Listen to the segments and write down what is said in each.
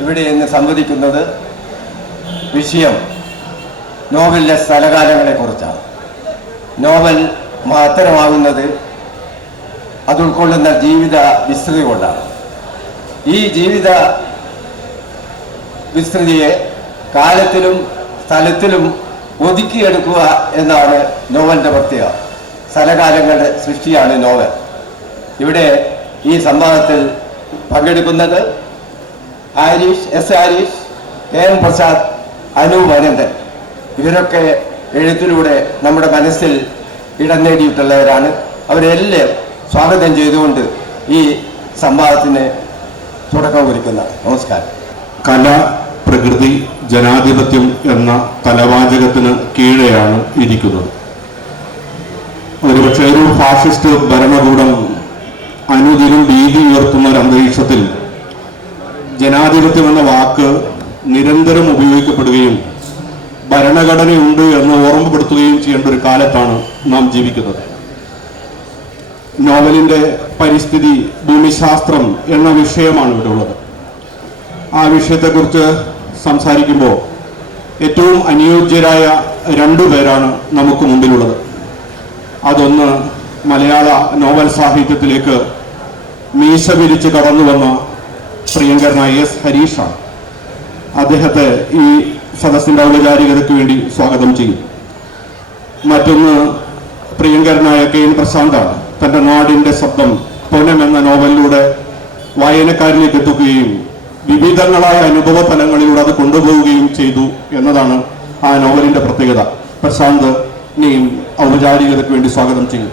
ഇവിടെ ഇന്ന് സംവദിക്കുന്നത് വിഷയം നോവലിലെ സ്ഥലകാലങ്ങളെക്കുറിച്ചാണ്. നോവൽ മഹത്തരമാകുന്നത് അത് ഉൾക്കൊള്ളുന്ന ജീവിത വിസ്തൃതി കൊണ്ടാണ്. ഈ ജീവിത വിസ്തൃതിയെ കാലത്തിലും സ്ഥലത്തിലും ഒതുക്കിയെടുക്കുക എന്നാണ് നോവലിൻ്റെ പ്രത്യേകത. സ്ഥലകാലങ്ങളുടെ സൃഷ്ടിയാണ് നോവൽ. ഇവിടെ ഈ സംവാദത്തിൽ പങ്കെടുക്കുന്നത് ആരീഷ്, KN പ്രസാദ്, അനൂപ് അനന്തൻ. ഇവരൊക്കെ എഴുത്തിലൂടെ നമ്മുടെ മനസ്സിൽ ഇടം നേടിയിട്ടുള്ളവരാണ്. അവരെല്ലാം സ്വാഗതം ചെയ്തുകൊണ്ട് ഈ സംവാദത്തിന് തുടക്കം കുറിക്കുന്നതാണ്. നമസ്കാരം. കല, പ്രകൃതി, ജനാധിപത്യം എന്ന തലവാചകത്തിന് കീഴെയാണ് ഇരിക്കുന്നത്. ഒരുപക്ഷെ ഒരു ഫാഷിസ്റ്റ് ഭരണകൂടം അനുദിനം ഭീതി ഉയർത്തുന്ന ഒരു അന്തരീക്ഷത്തിൽ ജനാധിപത്യം എന്ന വാക്ക് നിരന്തരം ഉപയോഗിക്കപ്പെടുകയും ഭരണഘടനയുണ്ട് എന്ന് ഓർമ്മപ്പെടുത്തുകയും ചെയ്യേണ്ട ഒരു കാലത്താണ് നാം ജീവിക്കുന്നത്. നോവലിൻ്റെ പരിസ്ഥിതി, ഭൂമിശാസ്ത്രം എന്ന വിഷയമാണ് ഇവിടെ ഉള്ളത്. ആ വിഷയത്തെക്കുറിച്ച് സംസാരിക്കുമ്പോൾ ഏറ്റവും അനുയോജ്യരായ രണ്ടുപേരാണ് നമുക്ക് മുമ്പിലുള്ളത്. അതൊന്ന് മലയാള നോവൽ സാഹിത്യത്തിലേക്ക് മീശ വിരിച്ച് കടന്നു വന്ന പ്രിയങ്കരനായ S. ഹരീഷാണ്. അദ്ദേഹത്തെ ഈ സദസ്സിൻ്റെ ഔപചാരികതയ്ക്ക് വേണ്ടി സ്വാഗതം ചെയ്യും. മറ്റൊന്ന് പ്രിയങ്കരനായ KN പ്രസാദാണ്. തൻ്റെ നാടിൻ്റെ ശബ്ദം പൊനം എന്ന നോവലിലൂടെ വായനക്കാരിലേക്ക് എത്തുകയും വിവിധങ്ങളായ അനുഭവ തലങ്ങളിലൂടെ അത് കൊണ്ടുപോവുകയും ചെയ്തു എന്നതാണ് ആ നോവലിൻ്റെ പ്രത്യേകത. പ്രശാന്തിനെയും ഔപചാരികതയ്ക്ക് വേണ്ടി സ്വാഗതം ചെയ്യും.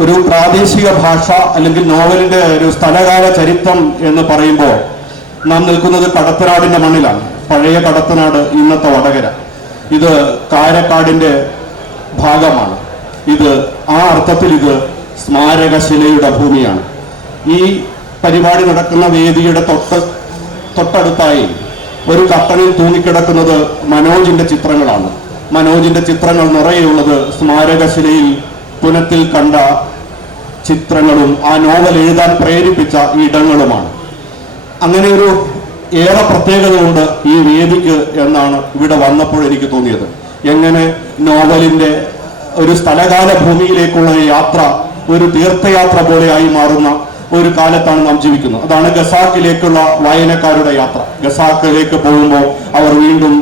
ഒരു പ്രാദേശിക ഭാഷ അല്ലെങ്കിൽ നോവലിൻ്റെ ഒരു സ്ഥലകാല ചരിത്രം എന്ന് പറയുമ്പോൾ നാം നിൽക്കുന്നത് കടത്തനാടിൻ്റെ മണ്ണിലാണ്. പഴയ കടത്തനാട്, ഇന്നത്തെ വടകര. ഇത് കാരക്കാടിൻ്റെ ഭാഗമാണ്. ഇത് ആ അർത്ഥത്തിൽ ഇത് സ്മാരകശിലയുടെ ഭൂമിയാണ്. ഈ പരിപാടി നടക്കുന്ന വേദിയുടെ തൊട്ടടുത്തായി ഒരു കട്ടണിൽ തൂങ്ങിക്കിടക്കുന്നത് മനോജിന്റെ ചിത്രങ്ങളാണ്. മനോജിന്റെ ചിത്രങ്ങൾ നിറയെയുള്ളത് സ്മാരകശിലയിൽ പുനത്തിൽ കണ്ട ചിത്രങ്ങളും ആ നോവൽ എഴുതാൻ പ്രേരിപ്പിച്ച ഇടങ്ങളുമാണ്. അങ്ങനെ ഒരു ഏറെ പ്രത്യേകതയുണ്ട് ഈ വേദിക്ക് എന്നാണ് ഇവിടെ വന്നപ്പോൾ എനിക്ക് തോന്നിയത്. എങ്ങനെ നോവലിന്റെ ഒരു സ്ഥലകാല ഭൂമിയിലേക്കുള്ള യാത്ര ഒരു തീർത്ഥയാത്ര പോലെയായി മാറുന്ന ഒരു കാലത്താണ് നാം ജീവിക്കുന്നത്. അതാണ് ഖസാക്കിലേക്കുള്ള വായനക്കാരുടെ യാത്ര. ഖസാക്കിലേക്ക് പോകുമ്പോൾ അവർ വീണ്ടും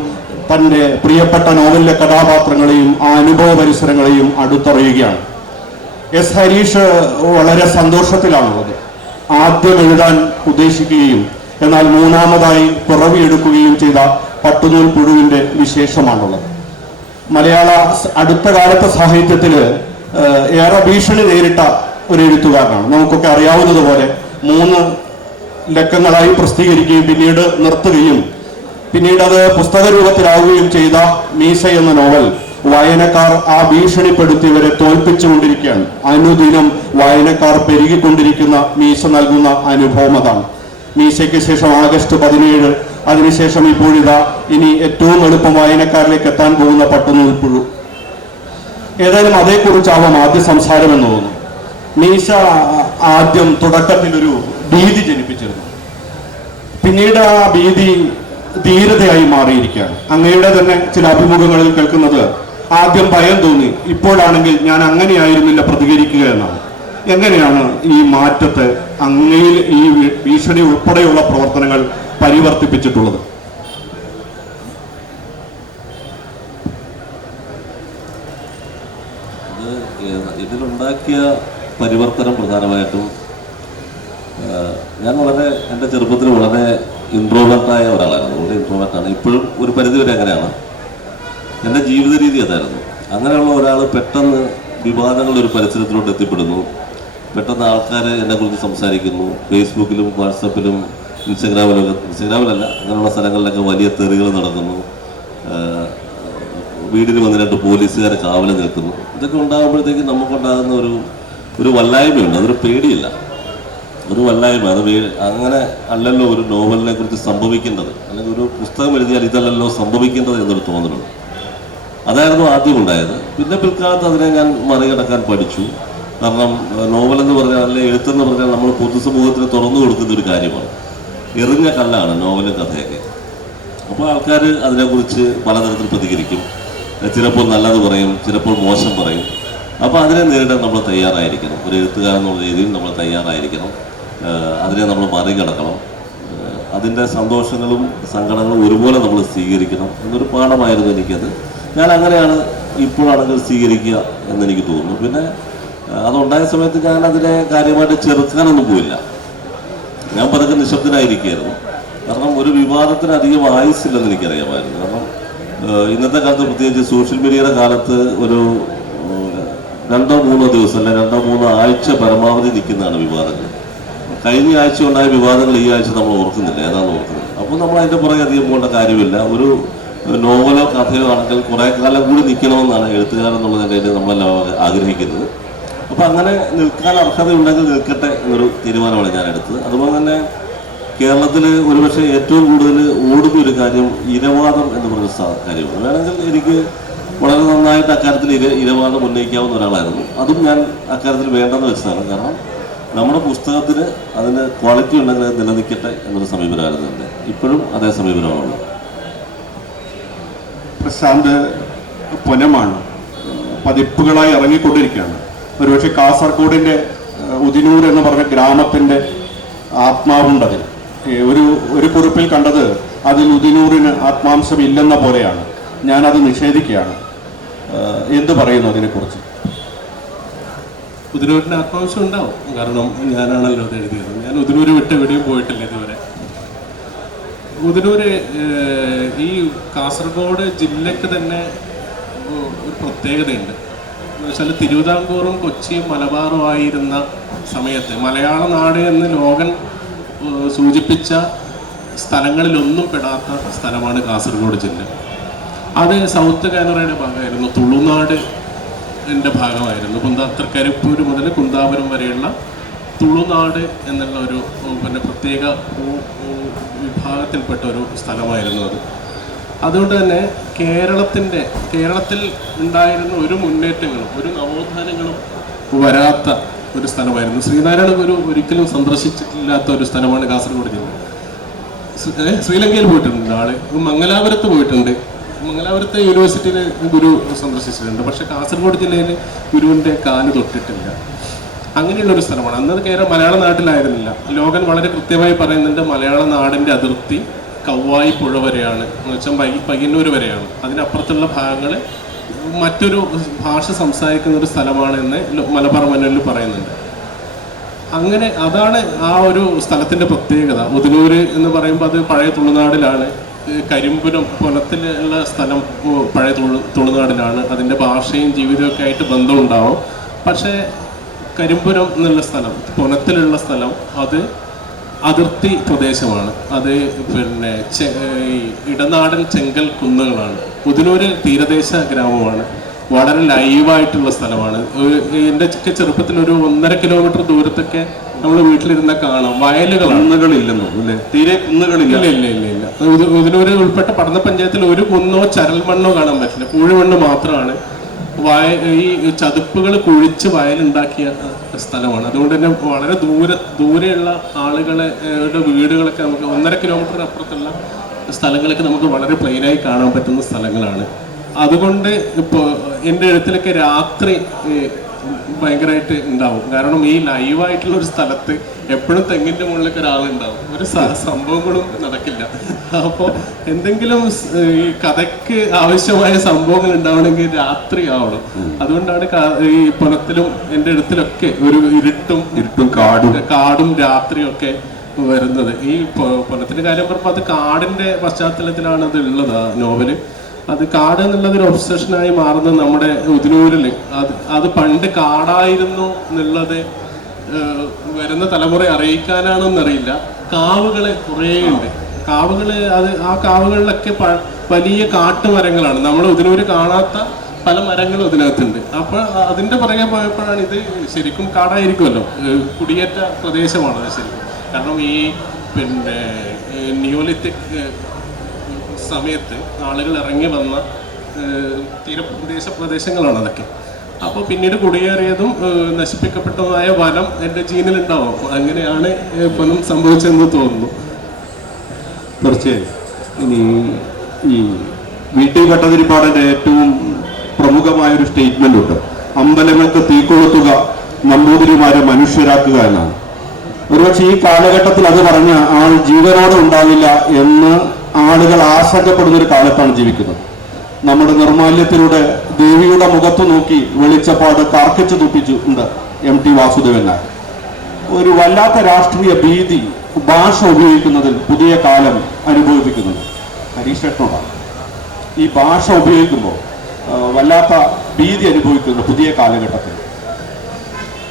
തൻ്റെ പ്രിയപ്പെട്ട നോവലിലെ കഥാപാത്രങ്ങളെയും ആ അനുഭവ പരിസരങ്ങളെയും അടുത്തറിയുകയാണ്. S. ഹരീഷ് വളരെ സന്തോഷത്തിലാണുള്ളത്. ആദ്യം എഴുതാൻ ഉദ്ദേശിക്കുകയും എന്നാൽ മൂന്നാമതായി പിറവിയെടുക്കുകയും ചെയ്ത പട്ടുനൂൽ പുഴുവിൻ്റെ വിശേഷമാണുള്ളത്. മലയാള അടുത്ത കാലത്തെ സാഹിത്യത്തിൽ ഏറെ ഭീഷണി നേരിട്ട ഒരു എഴുത്തുകാരനാണ്. നമുക്കൊക്കെ അറിയാവുന്നതുപോലെ 3 ലക്കങ്ങളായി പ്രസിദ്ധീകരിക്കുകയും പിന്നീട് നിർത്തുകയും പിന്നീട് അത് പുസ്തക രൂപത്തിലാവുകയും ചെയ്ത മീശ എന്ന നോവൽ വായനക്കാർ ആ ഭീഷണിപ്പെടുത്തിയവരെ തോൽപ്പിച്ചുകൊണ്ടിരിക്കുകയാണ്. അനുദിനം വായനക്കാർ പെരുകിക്കൊണ്ടിരിക്കുന്ന മീശ നൽകുന്ന അനുഭവം അതാണ്. മീശയ്ക്ക് ശേഷം ആഗസ്റ്റ് 17, അതിനുശേഷം ഇപ്പോഴിതാ ഇനി ഏറ്റവും എളുപ്പം വായനക്കാരിലേക്ക് എത്താൻ പോകുന്ന പട്ടുനൂൽ പുഴു. ഏതായാലും അതേക്കുറിച്ചാവാം ആദ്യ സംസാരം എന്ന് തോന്നുന്നു. മീശ ആദ്യം തുടക്കത്തിലൊരു ഭീതി ജനിപ്പിച്ചിരുന്നു. പിന്നീട് ആ ഭീതി ധീരതയായി മാറിയിരിക്കുകയാണ്. അങ്ങയുടെ തന്നെ ചില അഭിമുഖങ്ങളിൽ കേൾക്കുന്നത് ആദ്യം ഭയം തോന്നി, ഇപ്പോഴാണെങ്കിൽ ഞാൻ അങ്ങനെയായിരുന്നില്ല പ്രതികരിക്കുക എന്നാണ്. എങ്ങനെയാണ് ഈ മാറ്റത്തെ അങ്ങയിൽ ഈ ഭീഷണി ഉൾപ്പെടെയുള്ള പ്രവർത്തനങ്ങൾ പരിവർത്തിപ്പിച്ചിട്ടുള്ളത്? ഇതിലുണ്ടാക്കിയ പരിവർത്തനം പ്രധാനമായിട്ടും ഞാൻ എൻ്റെ ചെറുപ്പത്തിൽ വളരെ ഇൻട്രോവേർട്ടായ ഒരാളായിരുന്നു. വളരെ ഇൻട്രോവേർട്ടാണ്. ഇപ്പോഴും ഒരു പരിധിവരെ അങ്ങനെയാണ്. എൻ്റെ ജീവിത രീതി അതായിരുന്നു. അങ്ങനെയുള്ള ഒരാൾ പെട്ടെന്ന് വിവാദങ്ങളൊരു പരിസരത്തിലോട്ട് എത്തിപ്പെടുന്നു. പെട്ടെന്ന് ആൾക്കാർ എന്നെക്കുറിച്ച് സംസാരിക്കുന്നു. ഫേസ്ബുക്കിലും വാട്സപ്പിലും ഇൻസ്റ്റഗ്രാമിലല്ല അങ്ങനെയുള്ള സ്ഥലങ്ങളിലൊക്കെ വലിയ തെറികൾ നടക്കുന്നു. വീടിൽ വന്ന് 2 പോലീസുകാരെ കാവൽ നിൽക്കുന്നു. ഇതൊക്കെ ഉണ്ടാകുമ്പോഴത്തേക്ക് നമുക്കുണ്ടാകുന്ന ഒരു വല്ലായ്മയുണ്ട്. അതൊരു പേടിയില്ല, ഒരു വല്ലായ്മ. അത് അങ്ങനെ അല്ലല്ലോ ഒരു നോവലിനെ കുറിച്ച് സംഭവിക്കേണ്ടത്, അല്ലെങ്കിൽ ഒരു പുസ്തകം എഴുതിയാൽ ഇതല്ലല്ലോ സംഭവിക്കേണ്ടത് എന്നൊരു തോന്നലുണ്ട്. അതായിരുന്നു ആദ്യം ഉണ്ടായത്. പിന്നെ പിൽക്കാലത്ത് അതിനെ ഞാൻ മറികടക്കാൻ പഠിച്ചു. കാരണം നോവൽ എന്ന് പറഞ്ഞാൽ, അല്ലെങ്കിൽ എഴുത്തെന്ന് പറഞ്ഞാൽ നമ്മൾ പൊതുസമൂഹത്തിന് തുറന്നു കൊടുക്കുന്ന ഒരു കാര്യമാണ്. എറിഞ്ഞ കല്ലാണ് നോവലും കഥയൊക്കെ. അപ്പോൾ ആൾക്കാർ അതിനെക്കുറിച്ച് പലതരത്തിൽ പ്രതികരിക്കും. ചിലപ്പോൾ നല്ലത് പറയും, ചിലപ്പോൾ മോശം പറയും. അപ്പോൾ അതിനെ നേരിടാൻ നമ്മൾ തയ്യാറായിരിക്കണം. ഒരു എഴുത്തുകാരൻ എന്നുള്ള രീതിയിൽ നമ്മൾ തയ്യാറായിരിക്കണം. അതിനെ നമ്മൾ മറികടക്കണം. അതിൻ്റെ സന്തോഷങ്ങളും സങ്കടങ്ങളും ഒരുപോലെ നമ്മൾ സ്വീകരിക്കണം എന്നൊരു പാഠമായിരുന്നു എനിക്കത്. ഞാൻ അങ്ങനെയാണ് ഇപ്പോഴാണെങ്കിൽ സ്വീകരിക്കുക എന്നെനിക്ക് തോന്നുന്നു. പിന്നെ അതുണ്ടായ സമയത്ത് ഞാൻ അതിനെ കാര്യമായിട്ട് ചെറുക്കാനൊന്നും പോയില്ല. ഞാൻ പതുക്കെ നിശബ്ദനായിരിക്കുകയായിരുന്നു. കാരണം ഒരു വിവാദത്തിന് അധികം ആയുസില്ലെന്ന് എനിക്കറിയാമായിരുന്നു. കാരണം ഇന്നത്തെ കാലത്ത് പ്രത്യേകിച്ച് സോഷ്യൽ മീഡിയയുടെ കാലത്ത് ഒരു 2-3 ദിവസം അല്ലെ 2-3 ആഴ്ച പരമാവധി നിൽക്കുന്നതാണ് വിവാദങ്ങൾ. കഴിഞ്ഞ ആഴ്ച ഉണ്ടായ വിവാദങ്ങൾ ഈ ആഴ്ച നമ്മൾ ഓർക്കുന്നില്ല, ഏതാണെന്ന് ഓർക്കുന്നത്. അപ്പോൾ നമ്മൾ അതിൻ്റെ പുറകെ അധികം പോകേണ്ട കാര്യമില്ല. ഒരു നോവലോ കഥയോ ആണെങ്കിൽ കുറേ കാലം കൂടി നിൽക്കണമെന്നാണ് എഴുത്തുകാരൻ എന്നുള്ളതിൻ്റെ നമ്മളെല്ലാം ആഗ്രഹിക്കുന്നത്. അപ്പോൾ അങ്ങനെ നിൽക്കാൻ അർഹതയുണ്ടെങ്കിൽ നിൽക്കട്ടെ എന്നൊരു തീരുമാനമാണ് ഞാൻ എടുത്തത്. അതുപോലെ തന്നെ കേരളത്തിൽ ഒരുപക്ഷെ ഏറ്റവും കൂടുതൽ ഓടുന്ന ഒരു കാര്യം ഇരവാദം എന്ന് പറഞ്ഞ കാര്യമാണ്. വേണമെങ്കിൽ എനിക്ക് വളരെ നന്നായിട്ട് അക്കാര്യത്തിൽ ഇരവാദം ഉന്നയിക്കാവുന്ന ഒരാളായിരുന്നു. അതും ഞാൻ അക്കാര്യത്തിൽ വേണ്ടെന്ന് വെച്ചതാണ്. കാരണം നമ്മുടെ പുസ്തകത്തിന് അതിന് ക്വാളിറ്റി ഉണ്ടെങ്കിൽ അത് നിലനിൽക്കട്ടെ എന്നൊരു സമീപനമായിരുന്നു എൻ്റെ. ഇപ്പോഴും അതേ സമീപനമാണ്. പ്രശാന്ത് പൊന്നമാണ് പതിപ്പുകളായി ഇറങ്ങിക്കൊണ്ടിരിക്കുകയാണ്. ഒരുപക്ഷെ കാസർഗോഡിൻ്റെ ഉദിനൂർ എന്ന് പറഞ്ഞ ഗ്രാമത്തിൻ്റെ ആത്മാവുണ്ടതിൽ. ഒരു കുറിപ്പിൽ കണ്ടത് അതിൽ ഉദിനൂറിന് ആത്മാംശം ഇല്ലെന്ന പോലെയാണ്. ഞാനത് നിഷേധിക്കുകയാണ്. എന്ത് പറയുന്നു അതിനെക്കുറിച്ച്? ഉദിനൂരിൻ്റെ ആത്മാംശം ഉണ്ടാവും. കാരണം ഞാനാണല്ലോ അത് എഴുതിയത്. ഞാൻ ഉദിനൂര് വിട്ട് എവിടെയും പോയിട്ടില്ല ഇതുവരെ. ഉദിനൂര് ഈ കാസർഗോഡ് ജില്ലയ്ക്ക് തന്നെ ഒരു പ്രത്യേകതയുണ്ട്. എന്ന് വെച്ചാൽ തിരുവിതാംകൂറും കൊച്ചിയും മലബാറും ആയിരുന്ന സമയത്ത് മലയാള നാട് എന്ന് ലോകൻ സൂചിപ്പിച്ച സ്ഥലങ്ങളിലൊന്നും പെടാത്ത സ്ഥലമാണ് കാസർഗോഡ് ജില്ല. അത് സൗത്ത് കാനറയുടെ ഭാഗമായിരുന്നു. തുളുനാട് എൻ്റെ ഭാഗമായിരുന്നു. തൃക്കരിപ്പൂർ മുതൽ കുന്താപുരം വരെയുള്ള തുളുനാട് എന്നുള്ള ഒരു പ്രത്യേക വിഭാഗത്തിൽപ്പെട്ട ഒരു സ്ഥലമായിരുന്നു അത്. അതുകൊണ്ട് തന്നെ കേരളത്തിൽ ഉണ്ടായിരുന്ന ഒരു മുന്നേറ്റങ്ങളും ഒരു നവോത്ഥാനങ്ങളും വരാത്ത ഒരു സ്ഥലമായിരുന്നു. ശ്രീനാരായണ ഗുരു ഒരിക്കലും സന്ദർശിച്ചിട്ടില്ലാത്ത ഒരു സ്ഥലമാണ് കാസർഗോഡ് ജില്ല. ശ്രീലങ്കയിൽ പോയിട്ടുണ്ട് ആള്, മംഗലാപുരത്ത് പോയിട്ടുണ്ട്. മംഗലാപുരത്തെ യൂണിവേഴ്സിറ്റിയിൽ ഗുരു സന്ദർശിച്ചിട്ടുണ്ട്. പക്ഷെ കാസർഗോഡ് ജില്ലയിൽ ഗുരുവിൻ്റെ കാല് തൊട്ടിട്ടില്ല. അങ്ങനെയുള്ളൊരു സ്ഥലമാണ്. അന്നത് കേരളം മലയാള നാട്ടിലായിരുന്നില്ല. ലോകൻ വളരെ കൃത്യമായി പറയുന്നുണ്ട് മലയാള നാടിൻ്റെ അതിർത്തി കവ്വായി പുഴ വരെയാണ്, എന്ന് വെച്ചാൽ പയ്യന്നൂർ വരെയാണ്. അതിനപ്പുറത്തുള്ള ഭാഗങ്ങൾ മറ്റൊരു ഭാഷ സംസാരിക്കുന്ന ഒരു സ്ഥലമാണ് എന്ന് മലബാർ മന്നലിൽ പറയുന്നുണ്ട്. അങ്ങനെ അതാണ് ആ ഒരു സ്ഥലത്തിൻ്റെ പ്രത്യേകത. ഉദിനൂര് എന്ന് പറയുമ്പോൾ അത് പഴയ തുളുനാടിലാണ്. കരിമ്പുരം പുനത്തിലുള്ള സ്ഥലം പഴയ തുളുനാടിലാണ്. അതിൻ്റെ ഭാഷയും ജീവിതമൊക്കെ ആയിട്ട് ബന്ധമുണ്ടാവും. പക്ഷേ കരിമ്പുരം എന്നുള്ള സ്ഥലം, പുനത്തിലുള്ള സ്ഥലം, അത് അതിർത്തി പ്രദേശമാണ്. അത് ഇടനാടൻ ചെങ്കൽ കുന്നുകളാണ്. ഉദിനൂര് തീരദേശ ഗ്രാമമാണ്. വളരെ ലൈവായിട്ടുള്ള സ്ഥലമാണ്. എൻ്റെ ചെറുപ്പത്തിൽ ഒരു 1.5 കിലോമീറ്റർ ദൂരത്തൊക്കെ നമ്മൾ വീട്ടിലിരുന്ന കാണാം വയലുകളില്ലെന്നോ അല്ലേ? തീരെ കുന്നുകളില്ല. ഇല്ല. ഉദിനൂര് ഉൾപ്പെട്ട പഠന പഞ്ചായത്തിൽ ഒരു കുന്നോ ചരൽ മണ്ണോ കാണാൻ പറ്റില്ല. പൂഴിമണ്ണ് മാത്രമാണ്. ഈ ചതുപ്പുകൾ കുഴിച്ച് വയലുണ്ടാക്കിയ സ്ഥലമാണ്. അതുകൊണ്ട് തന്നെ വളരെ ദൂരെയുള്ള ആളുകളെ വീടുകളൊക്കെ നമുക്ക് 1.5 കിലോമീറ്റർ അപ്പുറത്തുള്ള സ്ഥലങ്ങളൊക്കെ നമുക്ക് വളരെ പ്ലെയിനായി കാണാൻ പറ്റുന്ന സ്ഥലങ്ങളാണ്. അതുകൊണ്ട് ഇപ്പോൾ എൻ്റെ എഴുത്തിലൊക്കെ രാത്രി ഭയങ്കരമായിട്ട് ഉണ്ടാവും. കാരണം ഈ ലൈവായിട്ടുള്ള ഒരു സ്ഥലത്ത് എപ്പോഴും തെങ്ങിൻ്റെ മുകളിലൊക്കെ ഒരാളുണ്ടാവും. ഒരു സംഭവങ്ങളും നടക്കില്ല. അപ്പോൾ എന്തെങ്കിലും ഈ കഥയ്ക്ക് ആവശ്യമായ സംഭവങ്ങൾ ഉണ്ടാവണമെങ്കിൽ രാത്രി ആവണം. അതുകൊണ്ടാണ് ഈ പുനത്തിലും എൻ്റെ എഴുത്തിലൊക്കെ ഒരു ഇരുട്ടും കാടും രാത്രിയും ഒക്കെ വരുന്നത്. ഈ പുനത്തിൻ്റെ കാര്യം പറഞ്ഞപ്പോൾ അത് കാടിൻ്റെ പശ്ചാത്തലത്തിലാണ് അത് ഉള്ളത്. ആ നോവല് അത് കാട് എന്നുള്ളതൊരു ഒബ്സഷനായി മാറുന്നത് നമ്മുടെ ഉദിനൂരിൽ. അത് പണ്ട് കാടായിരുന്നു എന്നുള്ളത് വരുന്ന തലമുറ അറിയിക്കാനാണെന്നറിയില്ല. കാവുകൾ കുറേ ഉണ്ട്. ആ കാവുകളിലൊക്കെ വലിയ കാട്ടുമരങ്ങളാണ്. നമ്മൾ ഉദിനൂര് കാണാത്ത പല മരങ്ങളും ഇതിനകത്തുണ്ട്. അപ്പോൾ അതിൻ്റെ പുറകെ പോയപ്പോഴാണ് ഇത് ശരിക്കും കാടായിരിക്കുമല്ലോ, കുടിയേറ്റ പ്രദേശമാണത് ശരിക്കും. കാരണം ഈ നിയോലിത്തിക് സമയത്ത് ആളുകൾ ഇറങ്ങി വന്ന തീരദേശ പ്രദേശങ്ങളാണ് അതൊക്കെ. അപ്പോൾ പിന്നീട് കുടിയേറിയതും നശിപ്പിക്കപ്പെട്ടതുമായ വനം എൻ്റെ ജീനിലുണ്ടാവും. അങ്ങനെയാണ് വനം സംഭവിച്ചതെന്ന് തോന്നുന്നു. തീർച്ചയായും. ഇനി ഈ വീട്ടിൽ ഭട്ടതിരിപ്പാടിൻ്റെ ഏറ്റവും പ്രമുഖമായൊരു സ്റ്റേറ്റ്മെൻ്റ് ഉണ്ട്. അമ്പലങ്ങൾക്ക് തീകൊളുത്തുക, നമ്പൂതിരിമാരെ മനുഷ്യരാക്കുക എന്നാണ്. ഒരുപക്ഷെ ഈ കാലഘട്ടത്തിൽ അത് പറഞ്ഞ ആൾ ജീവനോടെ ഉണ്ടാവില്ല എന്ന് ആളുകൾ ആശങ്കപ്പെടുന്ന ഒരു കാലത്താണ് ജീവിക്കുന്നത്. നമ്മുടെ നിർമാല്യത്തിലൂടെ ദേവിയുടെ മുഖത്ത് നോക്കി വെളിച്ചപ്പാട് കാർക്കിച്ചു തുപ്പിച്ചിട്ടുണ്ട് MT വാസുദേവൻ നായർ. ഒരു വല്ലാത്ത രാഷ്ട്രീയ ഭീതി ഭാഷ ഉപയോഗിക്കുന്നതിൽ പുതിയ കാലം അനുഭവിപ്പിക്കുന്നുണ്ട്. ഹരീഷേട്ടനോടാണ് ഈ ഭാഷ ഉപയോഗിക്കുമ്പോൾ വല്ലാത്ത ഭീതി അനുഭവിക്കുന്നു പുതിയ കാലഘട്ടത്തിൽ.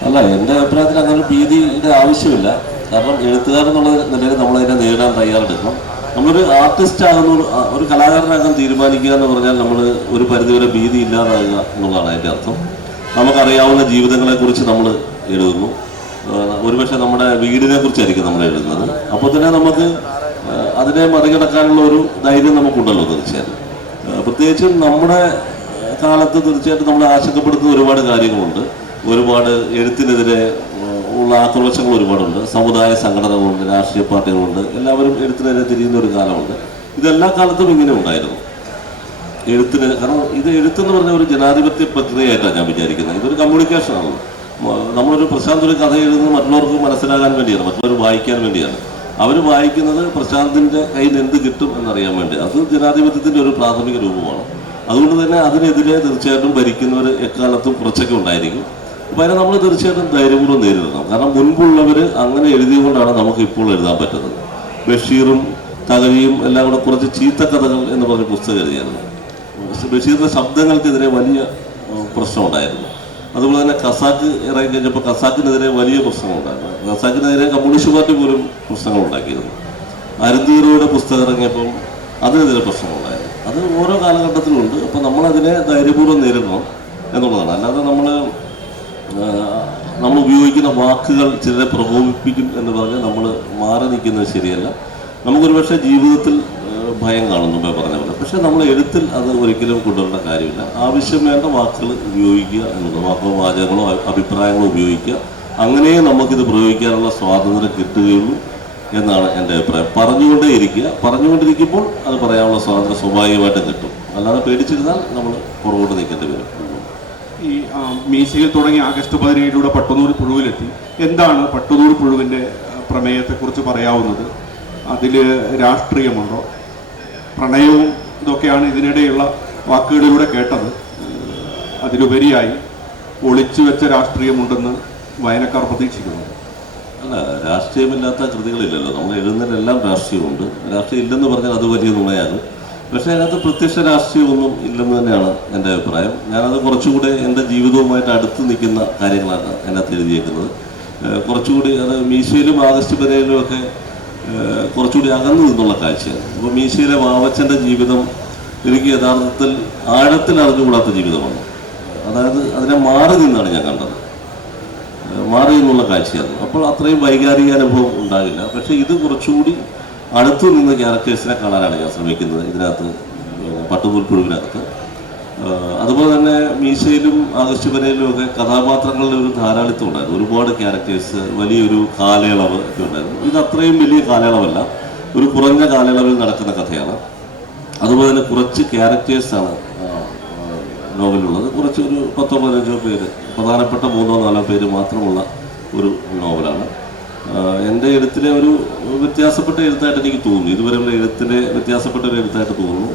അല്ല, എൻ്റെ അഭിപ്രായത്തിൽ അങ്ങനെ ഭീതിയുടെ ആവശ്യമില്ല. കാരണം എഴുത്തുകാരൻ എന്നുള്ള നിലയിൽ നമ്മളതിനെ നേരിടാൻ തയ്യാറെടുക്കണം. നമ്മളൊരു ആർട്ടിസ്റ്റ് ആകുന്ന ഒരു കലാകാരനാകാൻ തീരുമാനിക്കുക എന്ന് പറഞ്ഞാൽ നമ്മൾ ഒരു പരിധിവരെ ഭീതി ഇല്ലാതാകുക എന്നുള്ളതാണ് അതിൻ്റെ അർത്ഥം. നമുക്കറിയാവുന്ന ജീവിതങ്ങളെക്കുറിച്ച് നമ്മൾ എഴുതുന്നു. ഒരുപക്ഷെ നമ്മുടെ വീടിനെ കുറിച്ചായിരിക്കും നമ്മൾ എഴുതുന്നത്. അപ്പോൾ തന്നെ നമുക്ക് അതിനെ മറികടക്കാനുള്ള ഒരു ധൈര്യം നമുക്കുണ്ടല്ലോ തീർച്ചയായിട്ടും. പ്രത്യേകിച്ചും നമ്മുടെ കാലത്ത് തീർച്ചയായിട്ടും നമ്മളെ ആശങ്കപ്പെടുത്തുന്ന ഒരുപാട് കാര്യങ്ങളുണ്ട്. ഒരുപാട് എഴുത്തിനെതിരെ ഉള്ള ആക്രോശങ്ങൾ ഒരുപാടുണ്ട്. സമുദായ സംഘടനകളുണ്ട്, രാഷ്ട്രീയ പാർട്ടികളുണ്ട്, എല്ലാവരും എഴുത്തിനെതിരെ തിരിയുന്ന ഒരു കാലമുണ്ട്. ഇതെല്ലാ കാലത്തും ഇങ്ങനെ ഉണ്ടായിരുന്നു എഴുത്തിന്. കാരണം ഇത് എഴുത്തെന്ന് പറഞ്ഞ ഒരു ജനാധിപത്യ പ്രക്രിയയായിട്ടാണ് ഞാൻ വിചാരിക്കുന്നത്. ഇതൊരു കമ്മ്യൂണിക്കേഷനാണ്. നമ്മളൊരു പ്രശാന്ത് ഒരു കഥ എഴുതുന്നത് മറ്റുള്ളവർക്ക് മനസ്സിലാകാൻ വേണ്ടിയാണ്, മറ്റുള്ളവർ വായിക്കാൻ വേണ്ടിയാണ്. അവർ വായിക്കുന്നത് പ്രശാന്തിൻ്റെ കയ്യിൽ എന്ത് കിട്ടും എന്നറിയാൻ വേണ്ടി. അത് ജനാധിപത്യത്തിൻ്റെ ഒരു പ്രാഥമിക രൂപമാണ്. അതുകൊണ്ട് തന്നെ അതിനെതിരെ തീർച്ചയായിട്ടും ഭരിക്കുന്നവർ എക്കാലത്തും കുറച്ചൊക്കെ ഉണ്ടായിരിക്കും. അപ്പോൾ അതിനെ നമ്മൾ തീർച്ചയായിട്ടും ധൈര്യപൂർവ്വം നേരിടണം. കാരണം മുൻപുള്ളവർ അങ്ങനെ എഴുതിയുകൊണ്ടാണ് നമുക്ക് ഇപ്പോൾ എഴുതാൻ പറ്റുന്നത്. ബഷീറും തകഴിയും എല്ലാം കൂടെ കുറച്ച് ചീത്ത കഥകൾ എന്ന് പറഞ്ഞ പുസ്തകം എഴുതിയായിരുന്നു. ബഷീറിൻ്റെ ശബ്ദങ്ങൾക്കെതിരെ വലിയ പ്രശ്നമുണ്ടായിരുന്നു. അതുപോലെ തന്നെ ഖസാക്ക് ഇറങ്ങി കഴിഞ്ഞപ്പോൾ ഖസാക്കിനെതിരെ വലിയ പ്രശ്നങ്ങളുണ്ടായിരുന്നു. ഖസാക്കിനെതിരെ കമ്മ്യൂണിസ്റ്റ് പാർട്ടി പോലും പ്രശ്നങ്ങൾ ഉണ്ടാക്കിയിരുന്നു. അരുന്തീറയുടെ പുസ്തകം ഇറങ്ങിയപ്പം അതിനെതിരെ പ്രശ്നങ്ങളുണ്ടായിരുന്നു. അത് ഓരോ കാലഘട്ടത്തിലുണ്ട്. അപ്പോൾ നമ്മളതിനെ ധൈര്യപൂർവ്വം നേരിടണം എന്നുള്ളതാണ്. അല്ലാതെ നമ്മൾ ഉപയോഗിക്കുന്ന വാക്കുകൾ ചിലരെ പ്രകോപിപ്പിക്കും എന്ന് പറഞ്ഞ് നമ്മൾ മാറി നിൽക്കുന്നത് ശരിയല്ല. നമുക്കൊരു പക്ഷേ ജീവിതത്തിൽ ഭയം കാണുന്നു പറഞ്ഞ പോലെ. പക്ഷേ നമ്മൾ എഴുത്തിൽ അത് ഒരിക്കലും കൊണ്ടുവരേണ്ട കാര്യമില്ല. ആവശ്യം വേണ്ട വാക്കുകൾ ഉപയോഗിക്കുക എന്നുള്ളത്, വാക്കോ വാചകങ്ങളോ അഭിപ്രായങ്ങളോ ഉപയോഗിക്കുക. അങ്ങനെയേ നമുക്കിത് പ്രയോഗിക്കാനുള്ള സ്വാതന്ത്ര്യം കിട്ടുകയുള്ളൂ എന്നാണ് എൻ്റെ അഭിപ്രായം. പറഞ്ഞുകൊണ്ടിരിക്കുമ്പോൾ അത് പറയാനുള്ള സ്വാതന്ത്ര്യം സ്വാഭാവികമായിട്ടും കിട്ടും. അല്ലാതെ പേടിച്ചിരുന്നാൽ നമ്മൾ പുറകോട്ട് നിൽക്കേണ്ടി വരും. ഈ മീശയിൽ തുടങ്ങി ആഗസ്റ്റ് 17 പട്ടുനൂൽ പുഴുവിലെത്തി. എന്താണ് പട്ടുനൂൽ പുഴുവിൻ്റെ പ്രമേയത്തെക്കുറിച്ച് പറയാവുന്നത്? അതിൽ രാഷ്ട്രീയമുണ്ടോ? പ്രണയവും ഇതൊക്കെയാണ് ഇതിനിടെയുള്ള വാക്കുകളിലൂടെ കേട്ടത്. അതിലുപരിയായി ഒളിച്ചു വെച്ച രാഷ്ട്രീയമുണ്ടെന്ന് വായനക്കാർ പ്രതീക്ഷിക്കുന്നു. അല്ല, രാഷ്ട്രീയമില്ലാത്ത കൃതികളില്ലല്ലോ. നമ്മൾ എഴുതുന്നതിലെല്ലാം രാഷ്ട്രീയമുണ്ട്. രാഷ്ട്രീയം ഇല്ലെന്ന് പറഞ്ഞാൽ അത് വലിയ നുണയാണ്. പക്ഷേ അതിനകത്ത് പ്രത്യക്ഷ രാഷ്ട്രീയമൊന്നും ഇല്ലെന്ന് തന്നെയാണ് എൻ്റെ അഭിപ്രായം. ഞാനത് കുറച്ചുകൂടെ എൻ്റെ ജീവിതവുമായിട്ട് അടുത്ത് നിൽക്കുന്ന കാര്യങ്ങളാണ് അതിനകത്ത് എഴുതിയേക്കുന്നത്. കുറച്ചുകൂടി അത് മീശയിലും ആഗസ്റ്റ് 17 ഒക്കെ കുറച്ചുകൂടി അകന്നു നിന്നുള്ള കാഴ്ചയാണ്. അപ്പോൾ മീശയിലെ വാവച്ചൻ്റെ ജീവിതം എനിക്ക് യഥാർത്ഥത്തിൽ ആഴത്തിൽ അറിഞ്ഞുകൂടാത്ത ജീവിതമാണ്. അതായത് അതിനെ മാറി നിന്നാണ് ഞാൻ കണ്ടത്, മാറി നിന്നുള്ള കാഴ്ചയാണ്. അപ്പോൾ അത്രയും വൈകാരിക അനുഭവം ഉണ്ടാകില്ല. പക്ഷേ ഇത് കുറച്ചുകൂടി അടുത്തു നിന്ന് ക്യാരക്ടേഴ്സിനെ കാണാനാണ് ഞാൻ ശ്രമിക്കുന്നത് ഇതിനകത്ത്, പട്ടുനൂൽ പുഴുവിനകത്ത്. അതുപോലെ തന്നെ മീശയിലും ആഗസ്റ്റ് 17 ഒക്കെ കഥാപാത്രങ്ങളുടെ ഒരു ധാരാളിത്തം ഉണ്ടായിരുന്നു. ഒരുപാട് ക്യാരക്ടേഴ്സ്, വലിയൊരു കാലയളവ് ഒക്കെ ഉണ്ടായിരുന്നു. ഇത് അത്രയും വലിയ കാലയളവല്ല, ഒരു കുറഞ്ഞ കാലയളവിൽ നടക്കുന്ന കഥയാണ്. അതുപോലെ തന്നെ കുറച്ച് ക്യാരക്ടേഴ്സാണ് നോവലുള്ളത്. കുറച്ച് ഒരു 10-15 പേര്, പ്രധാനപ്പെട്ട 3-4 പേര് മാത്രമുള്ള ഒരു നോവലാണ്. എൻ്റെ എഴുത്തിലെ ഒരു വ്യത്യാസപ്പെട്ട എഴുത്തായിട്ട് എനിക്ക് തോന്നുന്നു. ഇതുവരെയുള്ള എഴുത്തിലെ വ്യത്യാസപ്പെട്ട ഒരു എഴുത്തായിട്ട് തോന്നുന്നു,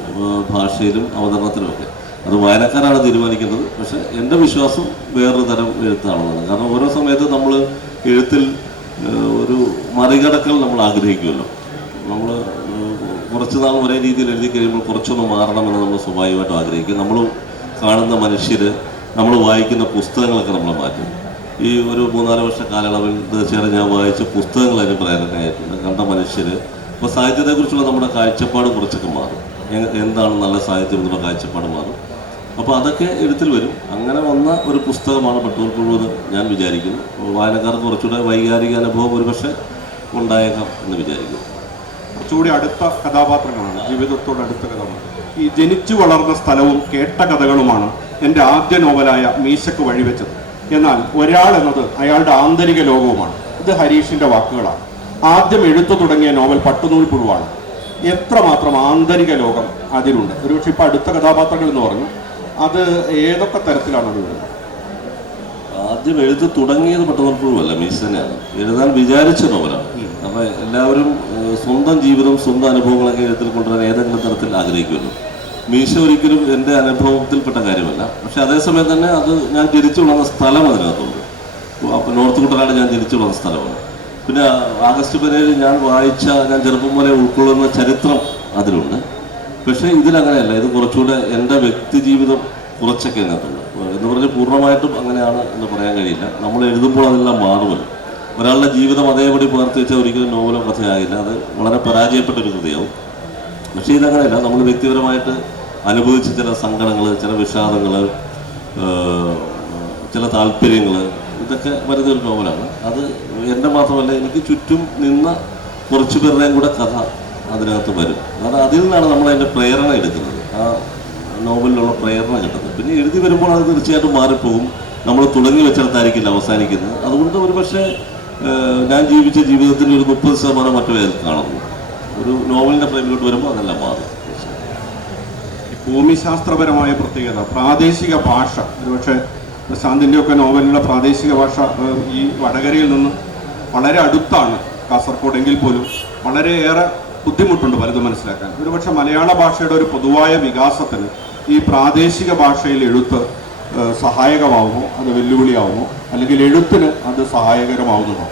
ഭാഷയിലും അവതരണത്തിലുമൊക്കെ. അത് വായനക്കാരാണ് തീരുമാനിക്കേണ്ടത്. പക്ഷേ എൻ്റെ വിശ്വാസം വേറൊരു തരം എഴുത്താണെന്നാണ്. കാരണം ഓരോ സമയത്ത് നമ്മൾ എഴുത്തിൽ ഒരു മറികടക്കൽ നമ്മൾ ആഗ്രഹിക്കുമല്ലോ. നമ്മൾ കുറച്ച് നാൾ ഒരേ രീതിയിൽ എഴുതി കഴിയുമ്പോൾ കുറച്ചൊന്ന് മാറണമെന്ന് നമ്മൾ സ്വാഭാവികമായിട്ടും ആഗ്രഹിക്കും. നമ്മൾ കാണുന്ന മനുഷ്യർ, നമ്മൾ വായിക്കുന്ന പുസ്തകങ്ങളൊക്കെ നമ്മൾ മാറ്റും. ഈ ഒരു 3-4 വർഷ കാലയളവിൽ തീർച്ചയായിട്ടും ഞാൻ വായിച്ച പുസ്തകങ്ങൾ അതിന് പ്രേരണയായിട്ടുണ്ട്. കണ്ട മനുഷ്യർ, ഇപ്പോൾ സാഹിത്യത്തെക്കുറിച്ചുള്ള നമ്മുടെ കാഴ്ചപ്പാട് കുറച്ചൊക്കെ മാറും. എന്താണ് നല്ല സാഹിത്യം എന്നുള്ള കാഴ്ചപ്പാട് മാറും. അപ്പോൾ അതൊക്കെ എഴുത്തിൽ വരും. അങ്ങനെ വന്ന ഒരു പുസ്തകമാണ് പട്ടുനൂൽ പുഴു എന്ന് ഞാൻ വിചാരിക്കുന്നു. വായനക്കാർക്ക് കുറച്ചുകൂടെ വൈകാരിക അനുഭവം ഒരുപക്ഷെ ഉണ്ടായേക്കാം എന്ന് വിചാരിക്കുന്നു. കുറച്ചുകൂടി അടുത്ത കഥാപാത്രങ്ങളാണ്, ജീവിതത്തോട് അടുത്ത കഥാപാത്രം. ഈ ജനിച്ചു വളർന്ന സ്ഥലവും കേട്ട കഥകളുമാണ് എൻ്റെ ആദ്യ നോവലായ മീശക്ക് വഴിവെച്ചത്. എന്നാൽ ഒരാൾ എന്നത് അയാളുടെ ആന്തരിക ലോകവുമാണ്. ഇത് ഹരീഷിൻ്റെ വാക്കുകളാണ്. ആദ്യം എഴുത്തു തുടങ്ങിയ നോവൽ പട്ടുനൂൽ പുഴുവാണ്. എത്രമാത്രം ആന്തരിക ലോകം അതിലുണ്ട്? ഒരുപക്ഷെ ഇപ്പം അടുത്ത കഥാപാത്രങ്ങൾ എന്ന് പറഞ്ഞു, അത് ഏതൊക്കെ തരത്തിലാണ് അത് വരുന്നത്? ആദ്യം എഴുത്ത് തുടങ്ങിയത് പട്ടണപ്പുഴുവല്ല, മീശ തന്നെയാണ്. എഴുതാൻ വിചാരിച്ച നോവലാണ്. അപ്പം എല്ലാവരും സ്വന്തം ജീവിതം, സ്വന്തം അനുഭവങ്ങളൊക്കെ എഴുത്തിൽ കൊണ്ടുവരാൻ ഏതെങ്കിലും തരത്തിൽ ആഗ്രഹിക്കുമല്ലോ. മീശ ഒരിക്കലും എൻ്റെ അനുഭവത്തിൽപ്പെട്ട കാര്യമല്ല. പക്ഷെ അതേസമയം തന്നെ അത് ഞാൻ ജനിച്ചു വളർന്ന സ്ഥലം അതിനകത്തുണ്ട്. അപ്പോൾ നോർത്ത് കുട്ടനാട് ഞാൻ ജനിച്ചു വളർന്ന സ്ഥലമാണ്. പിന്നെ ആഗസ്റ്റ് 17 ഞാൻ വായിച്ച, ഞാൻ ചെറുപ്പം പോലെ ഉൾക്കൊള്ളുന്ന ചരിത്രം അതിലുണ്ട്. പക്ഷേ ഇതിലങ്ങനെയല്ല. ഇത് കുറച്ചുകൂടെ എൻ്റെ വ്യക്തി ജീവിതം കുറച്ചൊക്കെ അതിനകത്തുണ്ട് എന്ന് പറഞ്ഞ് പൂർണ്ണമായിട്ടും അങ്ങനെയാണ് എന്ന് പറയാൻ കഴിയില്ല. നമ്മൾ എഴുതുമ്പോൾ അതെല്ലാം മാറുമല്ലോ. ഒരാളുടെ ജീവിതം അതേപടി പകർത്തി വെച്ചാൽ ഒരിക്കലും നോവലോ കഥയാകില്ല, അത് വളരെ പരാജയപ്പെട്ടൊരു കൃതിയാവും. പക്ഷേ ഇതങ്ങനെയല്ല. നമ്മൾ വ്യക്തിപരമായിട്ട് അനുഭവിച്ച ചില സങ്കടങ്ങൾ, ചില വിഷാദങ്ങൾ, ചില താല്പര്യങ്ങൾ, ഇതൊക്കെ വരുന്നൊരു നോവലാണ്. അത് എൻ്റെ മാത്രമല്ല, എനിക്ക് ചുറ്റും നിന്ന കുറച്ച് പേരുടെയും കൂടെ കഥ അതിനകത്ത് വരും. കാരണം അതിൽ നിന്നാണ് നമ്മളതിൻ്റെ പ്രേരണ എടുക്കുന്നത്, ആ നോവലിലുള്ള പ്രേരണ കിട്ടുന്നത്. പിന്നെ എഴുതി വരുമ്പോൾ അത് തീർച്ചയായിട്ടും മാറിപ്പോകും. നമ്മൾ തുടങ്ങി വെച്ചിടത്തായിരിക്കില്ല അവസാനിക്കുന്നത്. അതുകൊണ്ട് ഒരു പക്ഷേ ഞാൻ ജീവിച്ച ജീവിതത്തിൻ്റെ ഒരു 30% മറ്റു പേര് കാണുന്നു. ഒരു നോവലിൻ്റെ ഫ്രെയിമിലോട്ട് വരുമ്പോൾ അതെല്ലാം മാറും. ഭൂമിശാസ്ത്രപരമായ പ്രത്യേകത, പ്രാദേശിക ഭാഷ, ഒരുപക്ഷെ പ്രശാന്തിൻ്റെ ഒക്കെ നോവലിലുള്ള പ്രാദേശിക ഭാഷ ഈ വടകരയിൽ നിന്ന് വളരെ അടുത്താണ് കാസർഗോഡ് എങ്കിൽ പോലും വളരെയേറെ ബുദ്ധിമുട്ടുണ്ട് പലതും മനസ്സിലാക്കാൻ. ഒരുപക്ഷെ മലയാള ഭാഷയുടെ ഒരു പൊതുവായ വികാസത്തിന് ഈ പ്രാദേശിക ഭാഷയിൽ എഴുത്ത് സഹായകമാവുമോ, അത് വെല്ലുവിളിയാവുമോ, അല്ലെങ്കിൽ എഴുത്തിന് അത് സഹായകരമാവുന്നതോ?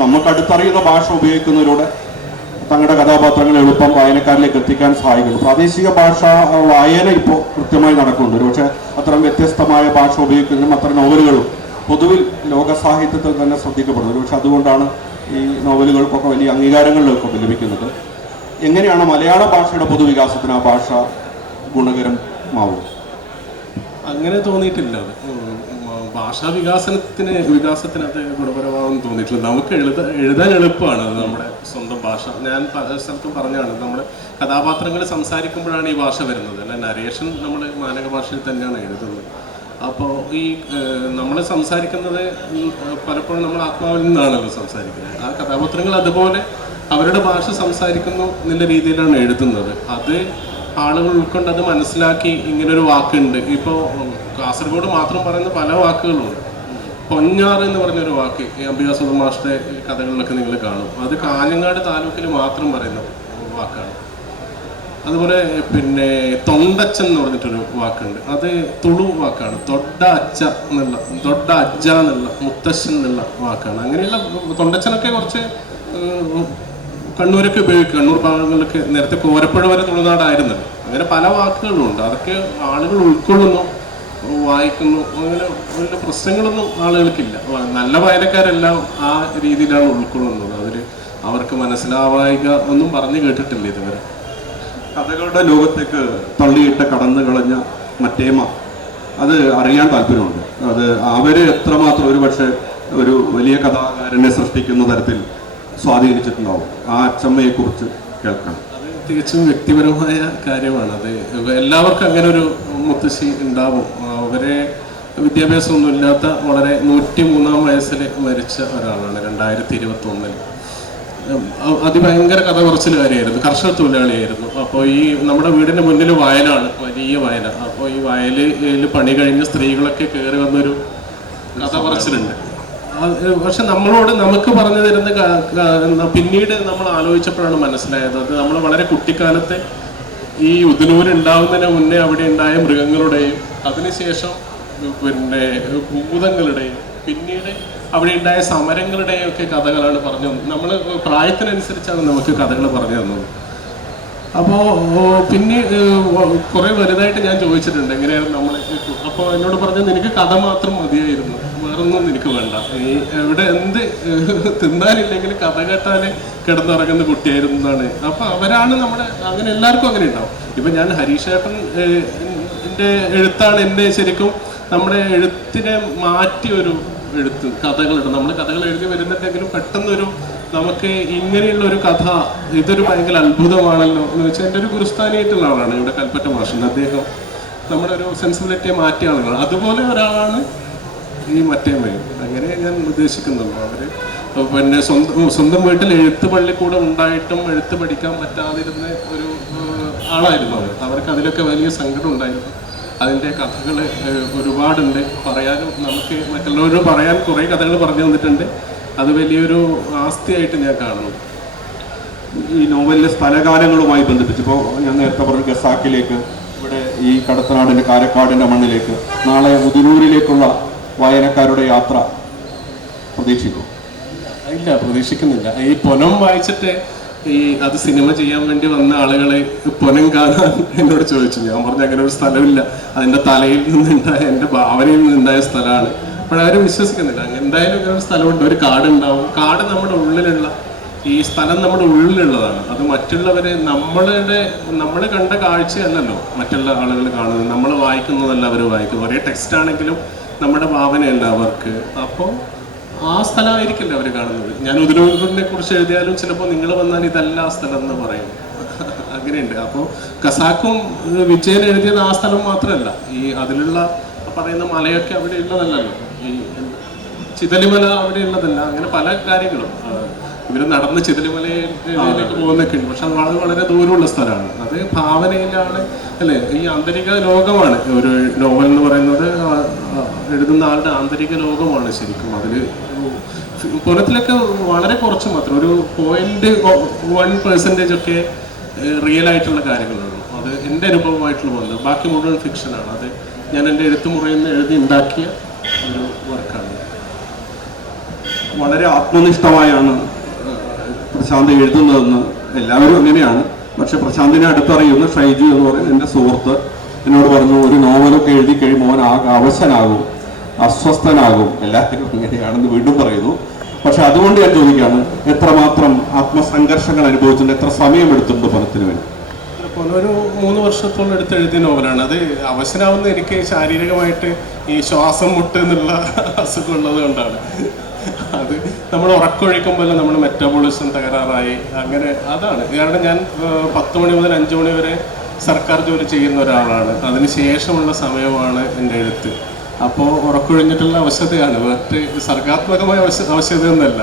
നമുക്ക് അടുത്തറിയുന്ന ഭാഷ ഉപയോഗിക്കുന്നതിലൂടെ തങ്ങളുടെ കഥാപാത്രങ്ങൾ എളുപ്പം വായനക്കാരിലേക്ക് എത്തിക്കാൻ സഹായിക്കുന്നു. പ്രാദേശിക ഭാഷ വായന ഇപ്പോൾ കൃത്യമായി നടക്കുന്നുണ്ട്. ഒരുപക്ഷെ അത്തരം വ്യത്യസ്തമായ ഭാഷ ഉപയോഗിക്കുന്നതിനും അത്തരം നോവലുകളും പൊതുവിൽ ലോക സാഹിത്യത്തിൽ തന്നെ ശ്രദ്ധിക്കപ്പെടുന്നത്. ഒരുപക്ഷെ അതുകൊണ്ടാണ് ഈ നോവലുകൾക്കൊക്കെ വലിയ അംഗീകാരങ്ങളിലൊക്കെ ലഭിക്കുന്നത്. എങ്ങനെയാണ് മലയാള ഭാഷയുടെ പൊതുവികാസത്തിന് ആ ഭാഷ ഗുണകരമാവും? അങ്ങനെ തോന്നിയിട്ടില്ല. അത് ഭാഷാ വികാസത്തിന് അത് ഗുണപരമാണെന്ന് തോന്നിയിട്ടില്ല. നമുക്ക് എഴുതാൻ എളുപ്പമാണ് അത് നമ്മുടെ സ്വന്തം ഭാഷ. ഞാൻ പല സ്ഥലത്തും പറഞ്ഞാണ്, നമ്മുടെ കഥാപാത്രങ്ങൾ സംസാരിക്കുമ്പോഴാണ് ഈ ഭാഷ വരുന്നത്. അല്ല, നരേഷൻ നമ്മൾ മാനക ഭാഷയിൽ തന്നെയാണ് എഴുതുന്നത്. അപ്പോൾ ഈ നമ്മൾ സംസാരിക്കുന്നത് പലപ്പോഴും നമ്മൾ ആത്മാവിൽ നിന്നാണല്ലോ സംസാരിക്കുന്നത്. ആ കഥാപാത്രങ്ങൾ അതുപോലെ അവരുടെ ഭാഷ സംസാരിക്കുന്നു എന്നുള്ള രീതിയിലാണ് എഴുതുന്നത്. അത് ആളുകൾ ഉൾക്കൊണ്ട് അത് മനസ്സിലാക്കി ഇങ്ങനൊരു വാക്കുണ്ട്. ഇപ്പോൾ കാസർഗോഡ് മാത്രം പറയുന്ന പല വാക്കുകളുണ്ട്. പൊന്നാറ് എന്ന് പറഞ്ഞൊരു വാക്ക് ഈ അംബികാസുധ മാഷ്ടയുടെ കഥകളിലൊക്കെ നിങ്ങൾ കാണും. അത് കാഞ്ഞങ്ങാട് താലൂക്കിൽ മാത്രം പറയുന്ന വാക്കാണ്. അതുപോലെ പിന്നെ തൊണ്ടച്ചൻ എന്ന് പറഞ്ഞിട്ടൊരു വാക്കുണ്ട്. അത് തുളു വാക്കാണ്. തൊഡ അജ്ജ എന്നുള്ള മുത്തശ്ശൻ എന്നുള്ള വാക്കാണ്. അങ്ങനെയുള്ള തൊണ്ടച്ചനൊക്കെ കുറച്ച് കണ്ണൂരൊക്കെ ഉപയോഗിക്കും. കണ്ണൂർ ഭാഗങ്ങളിലൊക്കെ നേരത്തെ കോരപ്പുഴ വരെ തുളുനാടായിരുന്നല്ലോ. അങ്ങനെ പല വാക്കുകളും ഉണ്ട്. അതൊക്കെ ആളുകൾ ഉൾക്കൊള്ളുന്നു, വായിക്കുന്നു. അങ്ങനെ വലിയ പ്രശ്നങ്ങളൊന്നും ആളുകൾക്കില്ല. നല്ല വായനക്കാരെല്ലാം ആ രീതിയിലാണ് ഉൾക്കൊള്ളുന്നത്. അതിൽ അവർക്ക് മനസ്സിലാവായിക ഒന്നും പറഞ്ഞു കേട്ടിട്ടില്ല ഇതുവരെ. കഥകളുടെ ലോകത്തേക്ക് തള്ളിയിട്ട് കടന്നു കളഞ്ഞ മറ്റേമ, അത് അറിയാൻ താല്പര്യമുണ്ട്. അത് അവർ എത്രമാത്രം ഒരു പക്ഷേ ഒരു വലിയ കഥാകാരനെ സൃഷ്ടിക്കുന്ന തരത്തിൽ സ്വാധീനിച്ചിട്ടുണ്ടാവും. ആ അച്ചമ്മയെക്കുറിച്ച് കേൾക്കണം. അത് തികച്ചും വ്യക്തിപരമായ കാര്യമാണ്. അത് എല്ലാവർക്കും അങ്ങനെ ഒരു മുത്തശ്ശി ഉണ്ടാവും. അവരെ വിദ്യാഭ്യാസമൊന്നും ഇല്ലാത്ത വളരെ 103-ാം വയസ്സിൽ മരിച്ച ഒരാളാണ് 2021. അതിഭയങ്കര കഥ പറച്ചിൽ കാര്യമായിരുന്നു. കർഷക തൊഴിലാളിയായിരുന്നു. അപ്പോൾ ഈ നമ്മുടെ വീടിൻ്റെ മുന്നിൽ വയലാണ്, വലിയ വയല. അപ്പോൾ ഈ വയലിൽ പണി കഴിഞ്ഞ സ്ത്രീകളൊക്കെ കയറി വന്നൊരു കഥ പറച്ചിലുണ്ട്. പക്ഷെ നമുക്ക് പറഞ്ഞു തരുന്ന പിന്നീട് നമ്മൾ ആലോചിച്ചപ്പോഴാണ് മനസ്സിലായത്, അത് നമ്മൾ വളരെ കുട്ടിക്കാലത്തെ ഈ ഉദനൂര് ഉണ്ടാവുന്നതിന് മുന്നേ അവിടെ ഉണ്ടായ മൃഗങ്ങളുടെയും അതിനുശേഷം പിന്നെ ഭൂതങ്ങളുടെയും പിന്നീട് അവിടെ ഉണ്ടായ സമരങ്ങളുടെയും ഒക്കെ കഥകളാണ് പറഞ്ഞു. നമ്മൾ പ്രായത്തിനനുസരിച്ചാണ് നമുക്ക് കഥകൾ പറഞ്ഞു തന്നത്. അപ്പോൾ പിന്നെ കുറേ വലുതായിട്ട് ഞാൻ ചോദിച്ചിട്ടുണ്ട് എങ്ങനെയാണ് നമ്മൾ. അപ്പോൾ എന്നോട് പറഞ്ഞത്, നിനക്ക് കഥ മാത്രം മതിയായിരുന്നു, വേറൊന്നും നിനക്ക് വേണ്ട. നീ എവിടെ എന്ത് തിന്നാനില്ലെങ്കിൽ കഥ കേട്ടാൽ കിടന്നുറങ്ങുന്ന കുട്ടിയായിരുന്നു എന്നാണ്. അപ്പോൾ അവരാണ് നമ്മുടെ, അങ്ങനെ എല്ലാവർക്കും അങ്ങനെ ഉണ്ടാവും. ഇപ്പം ഞാൻ ഹരീഷേട്ടൻ എൻ്റെ എഴുത്താണ് എന്നെ ശരിക്കും നമ്മുടെ എഴുത്തിനെ മാറ്റിയൊരു എഴുത്ത്. കഥകളുണ്ട്, നമ്മൾ കഥകൾ എഴുതി വരുന്നുണ്ടെങ്കിലും പെട്ടെന്നൊരു നമുക്ക് ഇങ്ങനെയുള്ള ഒരു കഥ, ഇതൊരു ഭയങ്കര അത്ഭുതമാണല്ലോ എന്ന് വെച്ചാൽ എൻ്റെ ഒരു ഗുരുസ്ഥാനിയായിട്ടുള്ള ആളാണ് ഇവിടെ കൽപ്പറ്റ മാഷൻ. അദ്ദേഹം നമ്മുടെ ഒരു സെൻസിബിലിറ്റിയെ മാറ്റിയ ആളുകൾ. അതുപോലെ ഒരാളാണ് ഈ മറ്റേമ്മയും. അങ്ങനെ ഞാൻ ഉദ്ദേശിക്കുന്നുള്ളൂ. അവർ പിന്നെ സ്വന്തം വീട്ടിൽ എഴുത്ത് പള്ളിക്കൂടെ ഉണ്ടായിട്ടും എഴുത്ത് പഠിക്കാൻ പറ്റാതിരുന്ന ഒരു ആളായിരുന്നു അവർക്ക് അതിലൊക്കെ വലിയ സങ്കടം ഉണ്ടായിരുന്നു. അതിൻ്റെ കഥകൾ ഒരുപാടുണ്ട്, പറയാനും നമുക്ക് മറ്റുള്ളവരോട് പറയാൻ കുറേ കഥകൾ പറഞ്ഞു തന്നിട്ടുണ്ട്. അത് വലിയൊരു ആസ്തിയായിട്ട് ഞാൻ കാണുന്നു. ഈ നോവലിലെ സ്ഥലകാലങ്ങളുമായി ബന്ധിപ്പിച്ചപ്പോൾ ഞാൻ നേരത്തെ പറഞ്ഞ ഖസാക്കിലേക്ക്, ഇവിടെ ഈ കടത്തനാടിൻ്റെ കാരക്കാടിൻ്റെ മണ്ണിലേക്ക്, നാളെ ഉദിനൂരിലേക്കുള്ള വായനക്കാരുടെ യാത്ര പ്രതീക്ഷിക്കും? ഇല്ല, പ്രതീക്ഷിക്കുന്നില്ല. ഈ പൊനം വായിച്ചിട്ട് അത് സിനിമ ചെയ്യാൻ വേണ്ടി വന്ന ആളുകളെ പൊനം കാണാൻ എന്നോട് ചോദിച്ചു. ഞാൻ പറഞ്ഞു അങ്ങനെ ഒരു സ്ഥലമില്ല, അതിൻ്റെ തലയിൽ നിന്നുണ്ടായ എൻ്റെ ഭാവനയിൽ നിന്നുണ്ടായ സ്ഥലമാണ്. അപ്പോഴവരും വിശ്വസിക്കുന്നില്ല. എന്തായാലും ഇങ്ങനെ ഒരു സ്ഥലമുണ്ട്, ഒരു കാടുണ്ടാവും. കാട് നമ്മുടെ ഉള്ളിലുള്ള, ഈ സ്ഥലം നമ്മുടെ ഉള്ളിലുള്ളതാണ്. അത് മറ്റുള്ളവരെ നമ്മൾ കണ്ട കാഴ്ചയല്ലല്ലോ മറ്റുള്ള ആളുകൾ കാണുന്നത്, നമ്മൾ വായിക്കുന്നതല്ല അവർ വായിക്കുന്നത്. ഒരേ ടെക്സ്റ്റ് ആണെങ്കിലും നമ്മുടെ ഭാവനയല്ല അവർക്ക്. അപ്പോൾ ആ സ്ഥലമായിരിക്കില്ല അവർ കാണുന്നത്. ഞാൻ ഉദിനൂരിനെ കുറിച്ച് എഴുതിയാലും ചിലപ്പോൾ നിങ്ങൾ വന്നാൽ ഇതല്ല ആ സ്ഥലം എന്ന് പറയും. അങ്ങനെയുണ്ട്. അപ്പോൾ ഖസാക്കും വിജയൻ എഴുതിയത് ആ സ്ഥലം മാത്രമല്ല, ഈ അതിലുള്ള പറയുന്ന മലയൊക്കെ അവിടെ ഉള്ളതല്ലല്ലോ, ഈ ചിതലിമല അവിടെ ഉള്ളതല്ല. അങ്ങനെ പല കാര്യങ്ങളും ഇവർ നടന്ന് ചിതലിമലയിലേക്ക് പോകുന്നൊക്കെ ഉണ്ട്. പക്ഷെ അത് വളരെ ദൂരമുള്ള സ്ഥലമാണ്. അത് ഭാവനയിലാണ് അല്ലേ, ഈ ആന്തരിക ലോകമാണ് ഒരു നോവൽ എന്ന് പറയുന്നത്. എഴുതുന്ന ആളുടെ ആന്തരിക ലോകമാണ് ശരിക്കും. അതിൽ പുറത്തിലൊക്കെ വളരെ കുറച്ച് മാത്രം, ഒരു 0.1% ഒക്കെ റിയൽ ആയിട്ടുള്ള കാര്യങ്ങളുള്ളൂ. അത് എൻ്റെ അനുഭവമായിട്ടുള്ള വന്നത്. ബാക്കി മുഴുവൻ ഫിക്ഷനാണ്. അത് ഞാൻ എൻ്റെ എഴുത്തുമുറയിൽ നിന്ന് എഴുതി ഉണ്ടാക്കിയ ഒരു വർക്കാണ്. വളരെ ആത്മനിഷ്ഠമായാണ് പ്രശാന്ത് എഴുതുന്നതെന്ന് എല്ലാവരും അങ്ങനെയാണ്. പക്ഷെ പ്രശാന്തിനെ അടുത്തറിയുന്ന ഷൈജു എന്ന് പറയുന്ന എൻ്റെ സുഹൃത്ത് എന്നോട് പറഞ്ഞു, ഒരു നോവലൊക്കെ എഴുതി കഴിയുമ്പോൾ അവൻ അവശനാകും, അസ്വസ്ഥനാകും, എല്ലാവരും അങ്ങനെയാണെന്ന് വീണ്ടും പറയുന്നു. പക്ഷെ അതുകൊണ്ട് ഞാൻ ചോദിക്കുകയാണ്, എത്രമാത്രം ആത്മസംഘർഷങ്ങൾ അനുഭവിച്ചിട്ടുണ്ട്, എത്ര സമയം എടുത്തിട്ടുണ്ട് പണത്തിന് വേണ്ടി? ഒരു 3 വർഷത്തോളം എടുത്ത് എഴുതിയ നോവലാണ്. അത് അവശനാവുന്ന എനിക്ക് ശാരീരികമായിട്ട് ഈ ശ്വാസം മുട്ട് എന്നുള്ള അസുഖം ഉള്ളത് കൊണ്ടാണ്. അത് നമ്മൾ ഉറക്കൊഴിക്കുമ്പോൾ നമ്മൾ മെറ്റാബോളിസം തകരാറായി, അങ്ങനെ അതാണ് കാരണം. ഞാൻ 10 മണി മുതൽ 5 മണി വരെ സർക്കാർ ജോലി ചെയ്യുന്ന ഒരാളാണ്. അതിന് ശേഷമുള്ള സമയമാണ് എൻ്റെ എഴുത്ത്. അപ്പോൾ ഉറക്കൊഴിഞ്ഞിട്ടുള്ള അവശതയാണ്, മറ്റ് സർഗാത്മകമായ അവശതയൊന്നുമല്ല.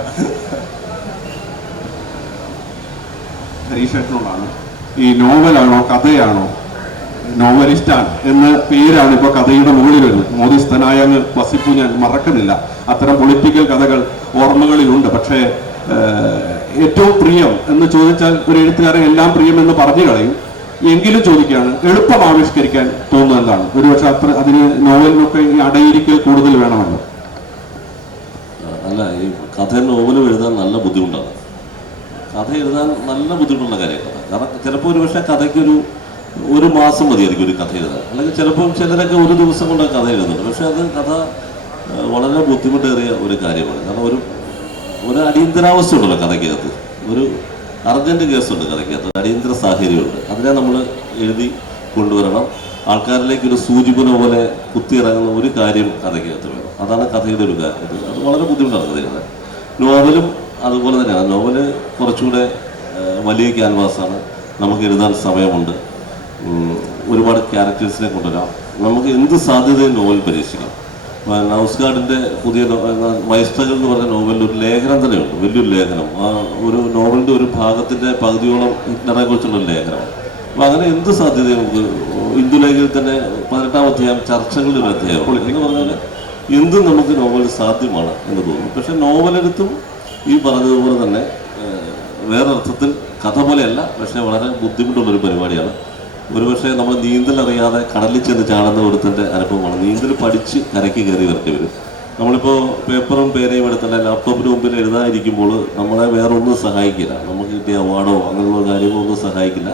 ഹരീഷേട്ടനോടാണ്, ഈ നോവലാണോ കഥയാണോ, നോവലിസ്റ്റാൻ എന്ന പേരാണ് ഇപ്പോൾ കഥയുടെ മുകളിൽ വരുന്നത്. മോദിസ്ഥനായ അങ്ങ് വസിപ്പു ഞാൻ മറക്കുന്നില്ല. അത്തരം പൊളിറ്റിക്കൽ കഥകൾ ഓർമ്മകളിലുണ്ട്. പക്ഷേ ഏറ്റവും പ്രിയം എന്ന് ചോദിച്ചാൽ ഒരു എഴുത്തുകാരൻ എല്ലാം പ്രിയം എന്ന് പറഞ്ഞു കളയും. എങ്കിലും ചോദിക്കുകയാണ്, എളുപ്പം ആവിഷ്കരിക്കാൻ തോന്നുന്നത് എന്താണ്? ഒരുപക്ഷെ അതിന് നോവലിനൊക്കെ ഈ അടയിരിക്കൽ കൂടുതൽ വേണമല്ലോ. അല്ല, ഈ കഥ നോവലും എഴുതാൻ നല്ല ബുദ്ധിമുട്ടാണ്. കഥ എഴുതാൻ നല്ല ബുദ്ധിമുട്ടുള്ള കാര്യമാണ്. കാരണം ചിലപ്പോൾ ഒരുപക്ഷെ കഥയ്ക്കൊരു 1 മാസം മതിയായിരിക്കും ഒരു കഥ എഴുതാൻ. അല്ലെങ്കിൽ ചിലപ്പോൾ ചിലരൊക്കെ 1 ദിവസം കൊണ്ട് കഥ എഴുതുന്നുണ്ട്. പക്ഷെ അത് കഥ വളരെ ബുദ്ധിമുട്ടേറിയ ഒരു കാര്യമാണ്. കാരണം ഒരു അടിയന്തരാവസ്ഥ ഉണ്ടല്ലോ കഥയ്ക്കകത്ത്, ഒരു അർജന്റ് കേസുണ്ട് കഥയ്ക്കകത്ത്, അടിയന്തര സാഹചര്യമുണ്ട്. അതിനെ നമ്മൾ എഴുതി കൊണ്ടുവരണം. ആൾക്കാരിലേക്ക് ഒരു സൂചിപ്പുന പോലെ കുത്തിയിറങ്ങുന്ന ഒരു കാര്യം കഥയ്ക്കകത്ത് വേണം. അതാണ് കഥയുടെ ഒരു കാര്യം. അത് വളരെ ബുദ്ധിമുട്ടാണ് കഥ എഴുതാൻ. നോവലും അതുപോലെ തന്നെയാണ്. നോവല് കുറച്ചുകൂടെ വലിയ ക്യാൻവാസാണ്, നമുക്ക് എഴുതാൻ സമയമുണ്ട്, ഒരുപാട് ക്യാരക്ടേഴ്സിനെ കൊണ്ടുവരാം, നമുക്ക് എന്ത് സാധ്യതയും നോവൽ പരീക്ഷിക്കാം. നൗസ്ഗാർഡിൻ്റെ പുതിയ മൈസ്ട്രകൾ എന്ന് പറഞ്ഞ നോവലിൽ ഒരു ലേഖനം തന്നെയുണ്ട്, വലിയൊരു ലേഖനം. ആ ഒരു നോവലിൻ്റെ ഒരു ഭാഗത്തിൻ്റെ പകുതിയോളം ഹിറ്റ്ലറെ കുറിച്ചുള്ള ലേഖനമാണ്. അപ്പോൾ അങ്ങനെ എന്ത് സാധ്യതയും നമുക്ക് ഇന്ദുലേഖയിൽ തന്നെ 18-ാം അധ്യായം ചർച്ചകളുടെ ഒരു അധ്യായമാണ്. എന്ന് പറഞ്ഞാൽ എന്തും നമുക്ക് നോവൽ സാധ്യമാണ് എന്ന് തോന്നുന്നു. പക്ഷെ നോവലെഴുത്തും ഈ പറഞ്ഞതുപോലെ തന്നെ വേറൊരർത്ഥത്തിൽ കഥ പോലെയല്ല, പക്ഷേ വളരെ ബുദ്ധിമുട്ടുള്ളൊരു പരിപാടിയാണ്. ഒരുപക്ഷെ നമ്മൾ നീന്തൽ അറിയാതെ കടലിൽ ചെന്ന് ചാടുന്ന ഒരുത്തിൻ്റെ അനുഭവമാണ്. നീന്തൽ പഠിച്ച് കരയ്ക്ക് കയറി വരേണ്ടി വരും. നമ്മളിപ്പോൾ പേപ്പറും പേനയും എടുത്തല്ല ലാപ്ടോപ്പിന് മുമ്പിൽ എഴുതാതിരിക്കുമ്പോൾ നമ്മളെ വേറൊന്നും സഹായിക്കില്ല. നമുക്ക് കിട്ടിയ അവാർഡോ അങ്ങനെയുള്ള കാര്യങ്ങളോ ഒന്നും സഹായിക്കില്ല.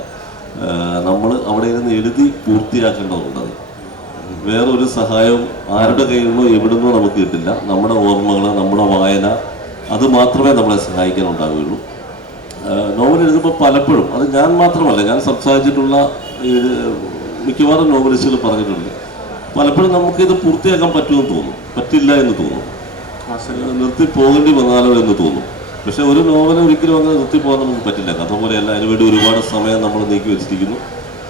നമ്മൾ അവിടെ ഇരുന്ന് എഴുതി പൂർത്തിയാക്കേണ്ടതുണ്ട്. അത് വേറൊരു സഹായവും ആരുടെ കയ്യിൽ നിന്നോ എവിടുന്നോ നമുക്ക് കിട്ടില്ല. നമ്മുടെ ഓർമ്മകൾ, നമ്മുടെ വായന, അത് മാത്രമേ നമ്മളെ സഹായിക്കാനുണ്ടാവുകയുള്ളൂ. നോവൽ എഴുതുമ്പോൾ പലപ്പോഴും, അത് ഞാൻ മാത്രമല്ല, ഞാൻ സംസാരിച്ചിട്ടുള്ള മിക്കവാറും നോവലിസ്റ്റുകൾ പറഞ്ഞിട്ടുണ്ട്, പലപ്പോഴും നമുക്കിത് പൂർത്തിയാക്കാൻ പറ്റുമെന്ന് തോന്നും, പറ്റില്ല എന്ന് തോന്നും, നിർത്തി പോകേണ്ടി വന്നാലോ എന്ന് തോന്നും. പക്ഷെ ഒരു നോവൽ ഒരിക്കലും അങ്ങനെ നിർത്തി പോകാൻ നമുക്ക് പറ്റില്ല. കഥ പോലെയല്ല, അതിനുവേണ്ടി ഒരുപാട് സമയം നമ്മൾ നീക്കി വെച്ചിരിക്കുന്നു.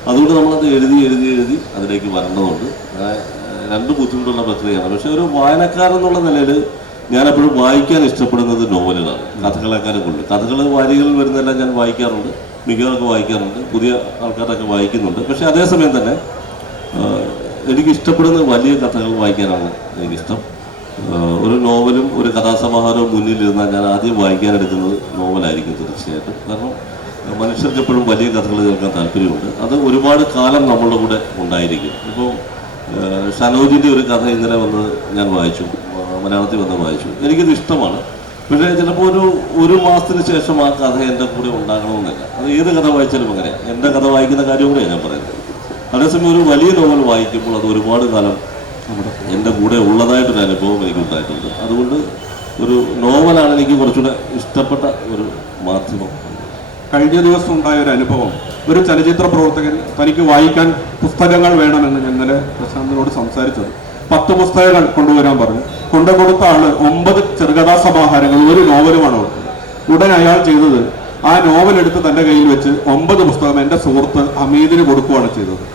അതുകൊണ്ട് നമ്മളത് എഴുതി എഴുതി എഴുതി അതിലേക്ക് വരേണ്ടതുണ്ട്. രണ്ട് ബുദ്ധിമുട്ടുള്ള പ്രക്രിയയാണ്. പക്ഷെ ഒരു വായനക്കാരെന്നുള്ള നിലയിൽ ഞാനെപ്പോഴും വായിക്കാൻ ഇഷ്ടപ്പെടുന്നത് നോവലുകളാണ്, കഥകളെക്കാളും കൂടുതൽ. കഥകൾ വാരികളിൽ വരുന്നതെല്ലാം ഞാൻ വായിക്കാറുണ്ട്, മിക്കവാറൊക്കെ വായിക്കാറുണ്ട്, പുതിയ ആൾക്കാരൊക്കെ വായിക്കുന്നുണ്ട്. പക്ഷേ അതേസമയം തന്നെ എനിക്കിഷ്ടപ്പെടുന്ന വലിയ കഥകൾ വായിക്കാനാണ് എനിക്കിഷ്ടം. ഒരു നോവലും ഒരു കഥാസമാഹാരവും മുന്നിലിരുന്നാൽ ഞാൻ ആദ്യം വായിക്കാനെടുക്കുന്നത് നോവലായിരിക്കും തീർച്ചയായിട്ടും. കാരണം മനുഷ്യർക്ക് എപ്പോഴും വലിയ കഥകൾ കേൾക്കാൻ താല്പര്യമുണ്ട്. അത് ഒരുപാട് കാലം നമ്മളുടെ കൂടെ ഉണ്ടായിരിക്കും. ഇപ്പോൾ ഷനോജിൻ്റെ ഒരു കഥ ഇന്നലെ വന്ന് ഞാൻ വായിച്ചു, മലയാളത്തിൽ വന്ന് വായിച്ചു. എനിക്കിത് ഇഷ്ടമാണ്. പക്ഷേ ചിലപ്പോൾ ഒരു മാസത്തിന് ശേഷം ആ കഥ എൻ്റെ കൂടെ ഉണ്ടാകണമെന്നില്ല. അത് ഏത് കഥ വായിച്ചാലും അങ്ങനെയാണ്. എൻ്റെ കഥ വായിക്കുന്ന കാര്യം കൂടെയാണ് ഞാൻ പറയുന്നത്. അതേസമയം ഒരു വലിയ നോവൽ വായിക്കുമ്പോൾ അത് ഒരുപാട് കാലം എൻ്റെ കൂടെ ഉള്ളതായിട്ടൊരു അനുഭവം എനിക്കുണ്ടായിട്ടുണ്ട്. അതുകൊണ്ട് ഒരു നോവലാണ് എനിക്ക് കുറച്ചുകൂടെ ഇഷ്ടപ്പെട്ട ഒരു മാധ്യമം. കഴിഞ്ഞ ദിവസം ഉണ്ടായ ഒരു അനുഭവം, ഒരു ചലച്ചിത്ര പ്രവർത്തകൻ തനിക്ക് വായിക്കാൻ പുസ്തകങ്ങൾ വേണമെന്ന് ഇന്നലെ പ്രശാന്തിനോട് സംസാരിച്ചത്. 10 പുസ്തകങ്ങൾ കൊണ്ടുവരാൻ പറഞ്ഞു. കൊണ്ടുകൊടുത്ത ആള് 9 ചെറുകഥാ സമാഹാരങ്ങൾ, ഒരു നോവലുമാണ് കൊടുത്തത്. ഉടൻ അയാൾ ചെയ്തത് ആ നോവൽ എടുത്ത് തൻ്റെ കയ്യിൽ വെച്ച് 9 പുസ്തകം എൻ്റെ സുഹൃത്ത് ഹമീദിന് കൊടുക്കുകയാണ് ചെയ്തത്.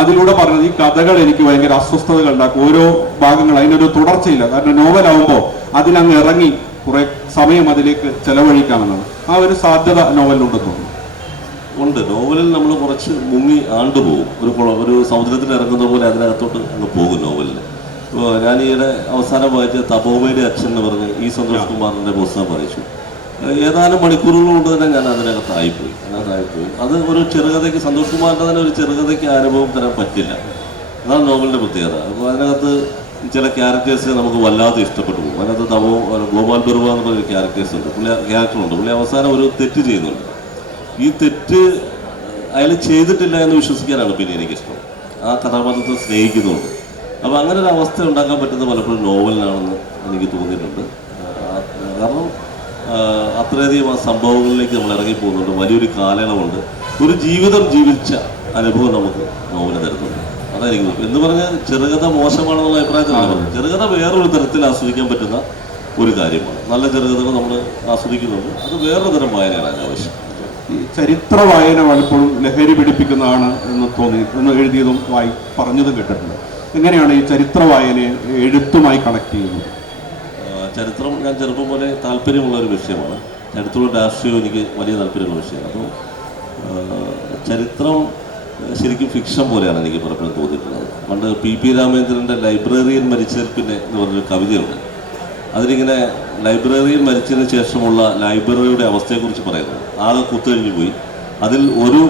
അതിലൂടെ പറഞ്ഞത് ഈ കഥകൾ എനിക്ക് ഭയങ്കര അസ്വസ്ഥതകൾ ഉണ്ടാക്കും. ഓരോ ഭാഗങ്ങൾ അതിനൊരു തുടർച്ചയില്ല. കാരണം നോവലാവുമ്പോൾ അതിലങ്ങ് ഇറങ്ങി കുറെ സമയം അതിലേക്ക് ചെലവഴിക്കാമെന്നാണ്. ആ ഒരു സാധ്യത നോവലിനുണ്ടെന്ന് തോന്നുന്നു. ഉണ്ട്. നോവലിൽ നമ്മൾ കുറച്ച് മുങ്ങി ആണ്ടുപോകും. ഒരു സമുദ്രത്തിൽ ഇറങ്ങുന്ന പോലെ അതിനകത്തോട്ട് അങ്ങ് പോകും നോവലിൽ. ഇപ്പോൾ ഞാൻ ഈയിടെ അവസാനം വായിച്ച തപോമയുടെ അച്ഛൻ എന്ന് പറഞ്ഞ് ഈ സന്തോഷ് കുമാറിൻ്റെ പുസ്തകം വായിച്ചു. ഏതാനും മണിക്കൂറുകൾ കൊണ്ട് തന്നെ ഞാൻ അതിനകത്തായിപ്പോയി. അത് ഒരു ചെറുകഥയ്ക്ക്, സന്തോഷ് കുമാറിൻ്റെ തന്നെ ഒരു ചെറുകഥയ്ക്ക് അനുഭവം തരാൻ പറ്റില്ല. അതാണ് നോവലിൻ്റെ പ്രത്യേകത. അപ്പോൾ അതിനകത്ത് ചില ക്യാരക്ടേഴ്സിനെ നമുക്ക് വല്ലാതെ ഇഷ്ടപ്പെട്ടു പോകും. അതിനകത്ത് ഗോപാൽ ബെറുവ എന്ന് പറഞ്ഞൊരു ക്യാരക്ടറുണ്ട്. പുള്ളി അവസാനം ഒരു തെറ്റ് ചെയ്യുന്നുണ്ട്. ഈ തെറ്റ് അയാൾ ചെയ്തിട്ടില്ല എന്ന് വിശ്വസിക്കാനാണ് പിന്നെ എനിക്കിഷ്ടം. ആ കഥാപാത്രത്തെ സ്നേഹിക്കുന്നുണ്ട്. അപ്പോൾ അങ്ങനെ ഒരു അവസ്ഥ ഉണ്ടാക്കാൻ പറ്റുന്നത് പലപ്പോഴും നോവലിനാണെന്ന് എനിക്ക് തോന്നിയിട്ടുണ്ട്. കാരണം അത്രയധികം ആ സംഭവങ്ങളിലേക്ക് നമ്മൾ ഇറങ്ങിപ്പോകുന്നുണ്ട്. വലിയൊരു കാലയളവുണ്ട്. ഒരു ജീവിതം ജീവിച്ച അനുഭവം നമുക്ക് നോവല് തരുന്നുണ്ട്. അതായിരിക്കും എന്ന് പറഞ്ഞാൽ ചെറുകഥ മോശമാണെന്നുള്ള അഭിപ്രായത്തിലാണ് പറഞ്ഞത്. ചെറുകഥ വേറൊരു തരത്തിൽ ആസ്വദിക്കാൻ പറ്റുന്ന ഒരു കാര്യമാണ്. നല്ല ചെറുകഥകൾ നമ്മൾ ആസ്വദിക്കുന്നുണ്ട്. അത് വേറൊരു തരം വായനയാണ് ആവശ്യം. ഈ ചരിത്ര വായന പലപ്പോഴും ലഹരി പിടിപ്പിക്കുന്നതാണ് എന്ന് എഴുതിയതും പറഞ്ഞതും കേട്ടിട്ടുണ്ട്. എങ്ങനെയാണ് ഈ ചരിത്ര വായനയെ എഴുത്തുമായി കണക്ട് ചെയ്യുന്നത്? ചരിത്രം ഞാൻ ചെറുപ്പം പോലെ താല്പര്യമുള്ള ഒരു വിഷയമാണ്. ചരിത്രവും രാഷ്ട്രീയവും എനിക്ക് വലിയ താല്പര്യമുള്ള വിഷയമാണ്. അപ്പോൾ ചരിത്രം ശരിക്കും ഫിക്ഷൻ പോലെയാണ് എനിക്ക് പലപ്പോഴും തോന്നിയിട്ടുള്ളത്. പണ്ട് PP രാമേന്ദ്രൻ്റെ ലൈബ്രറിയൻ മരിച്ചതിൽ പിന്നെ എന്ന് പറഞ്ഞൊരു കവിതയുണ്ട്. അതിലിങ്ങനെ ലൈബ്രറിയൻ മരിച്ചതിന് ശേഷമുള്ള ലൈബ്രറിയുടെ അവസ്ഥയെക്കുറിച്ച് പറയുന്നു. ആകെ കുത്തഴിഞ്ഞു പോയി. അതിൽ ഒരു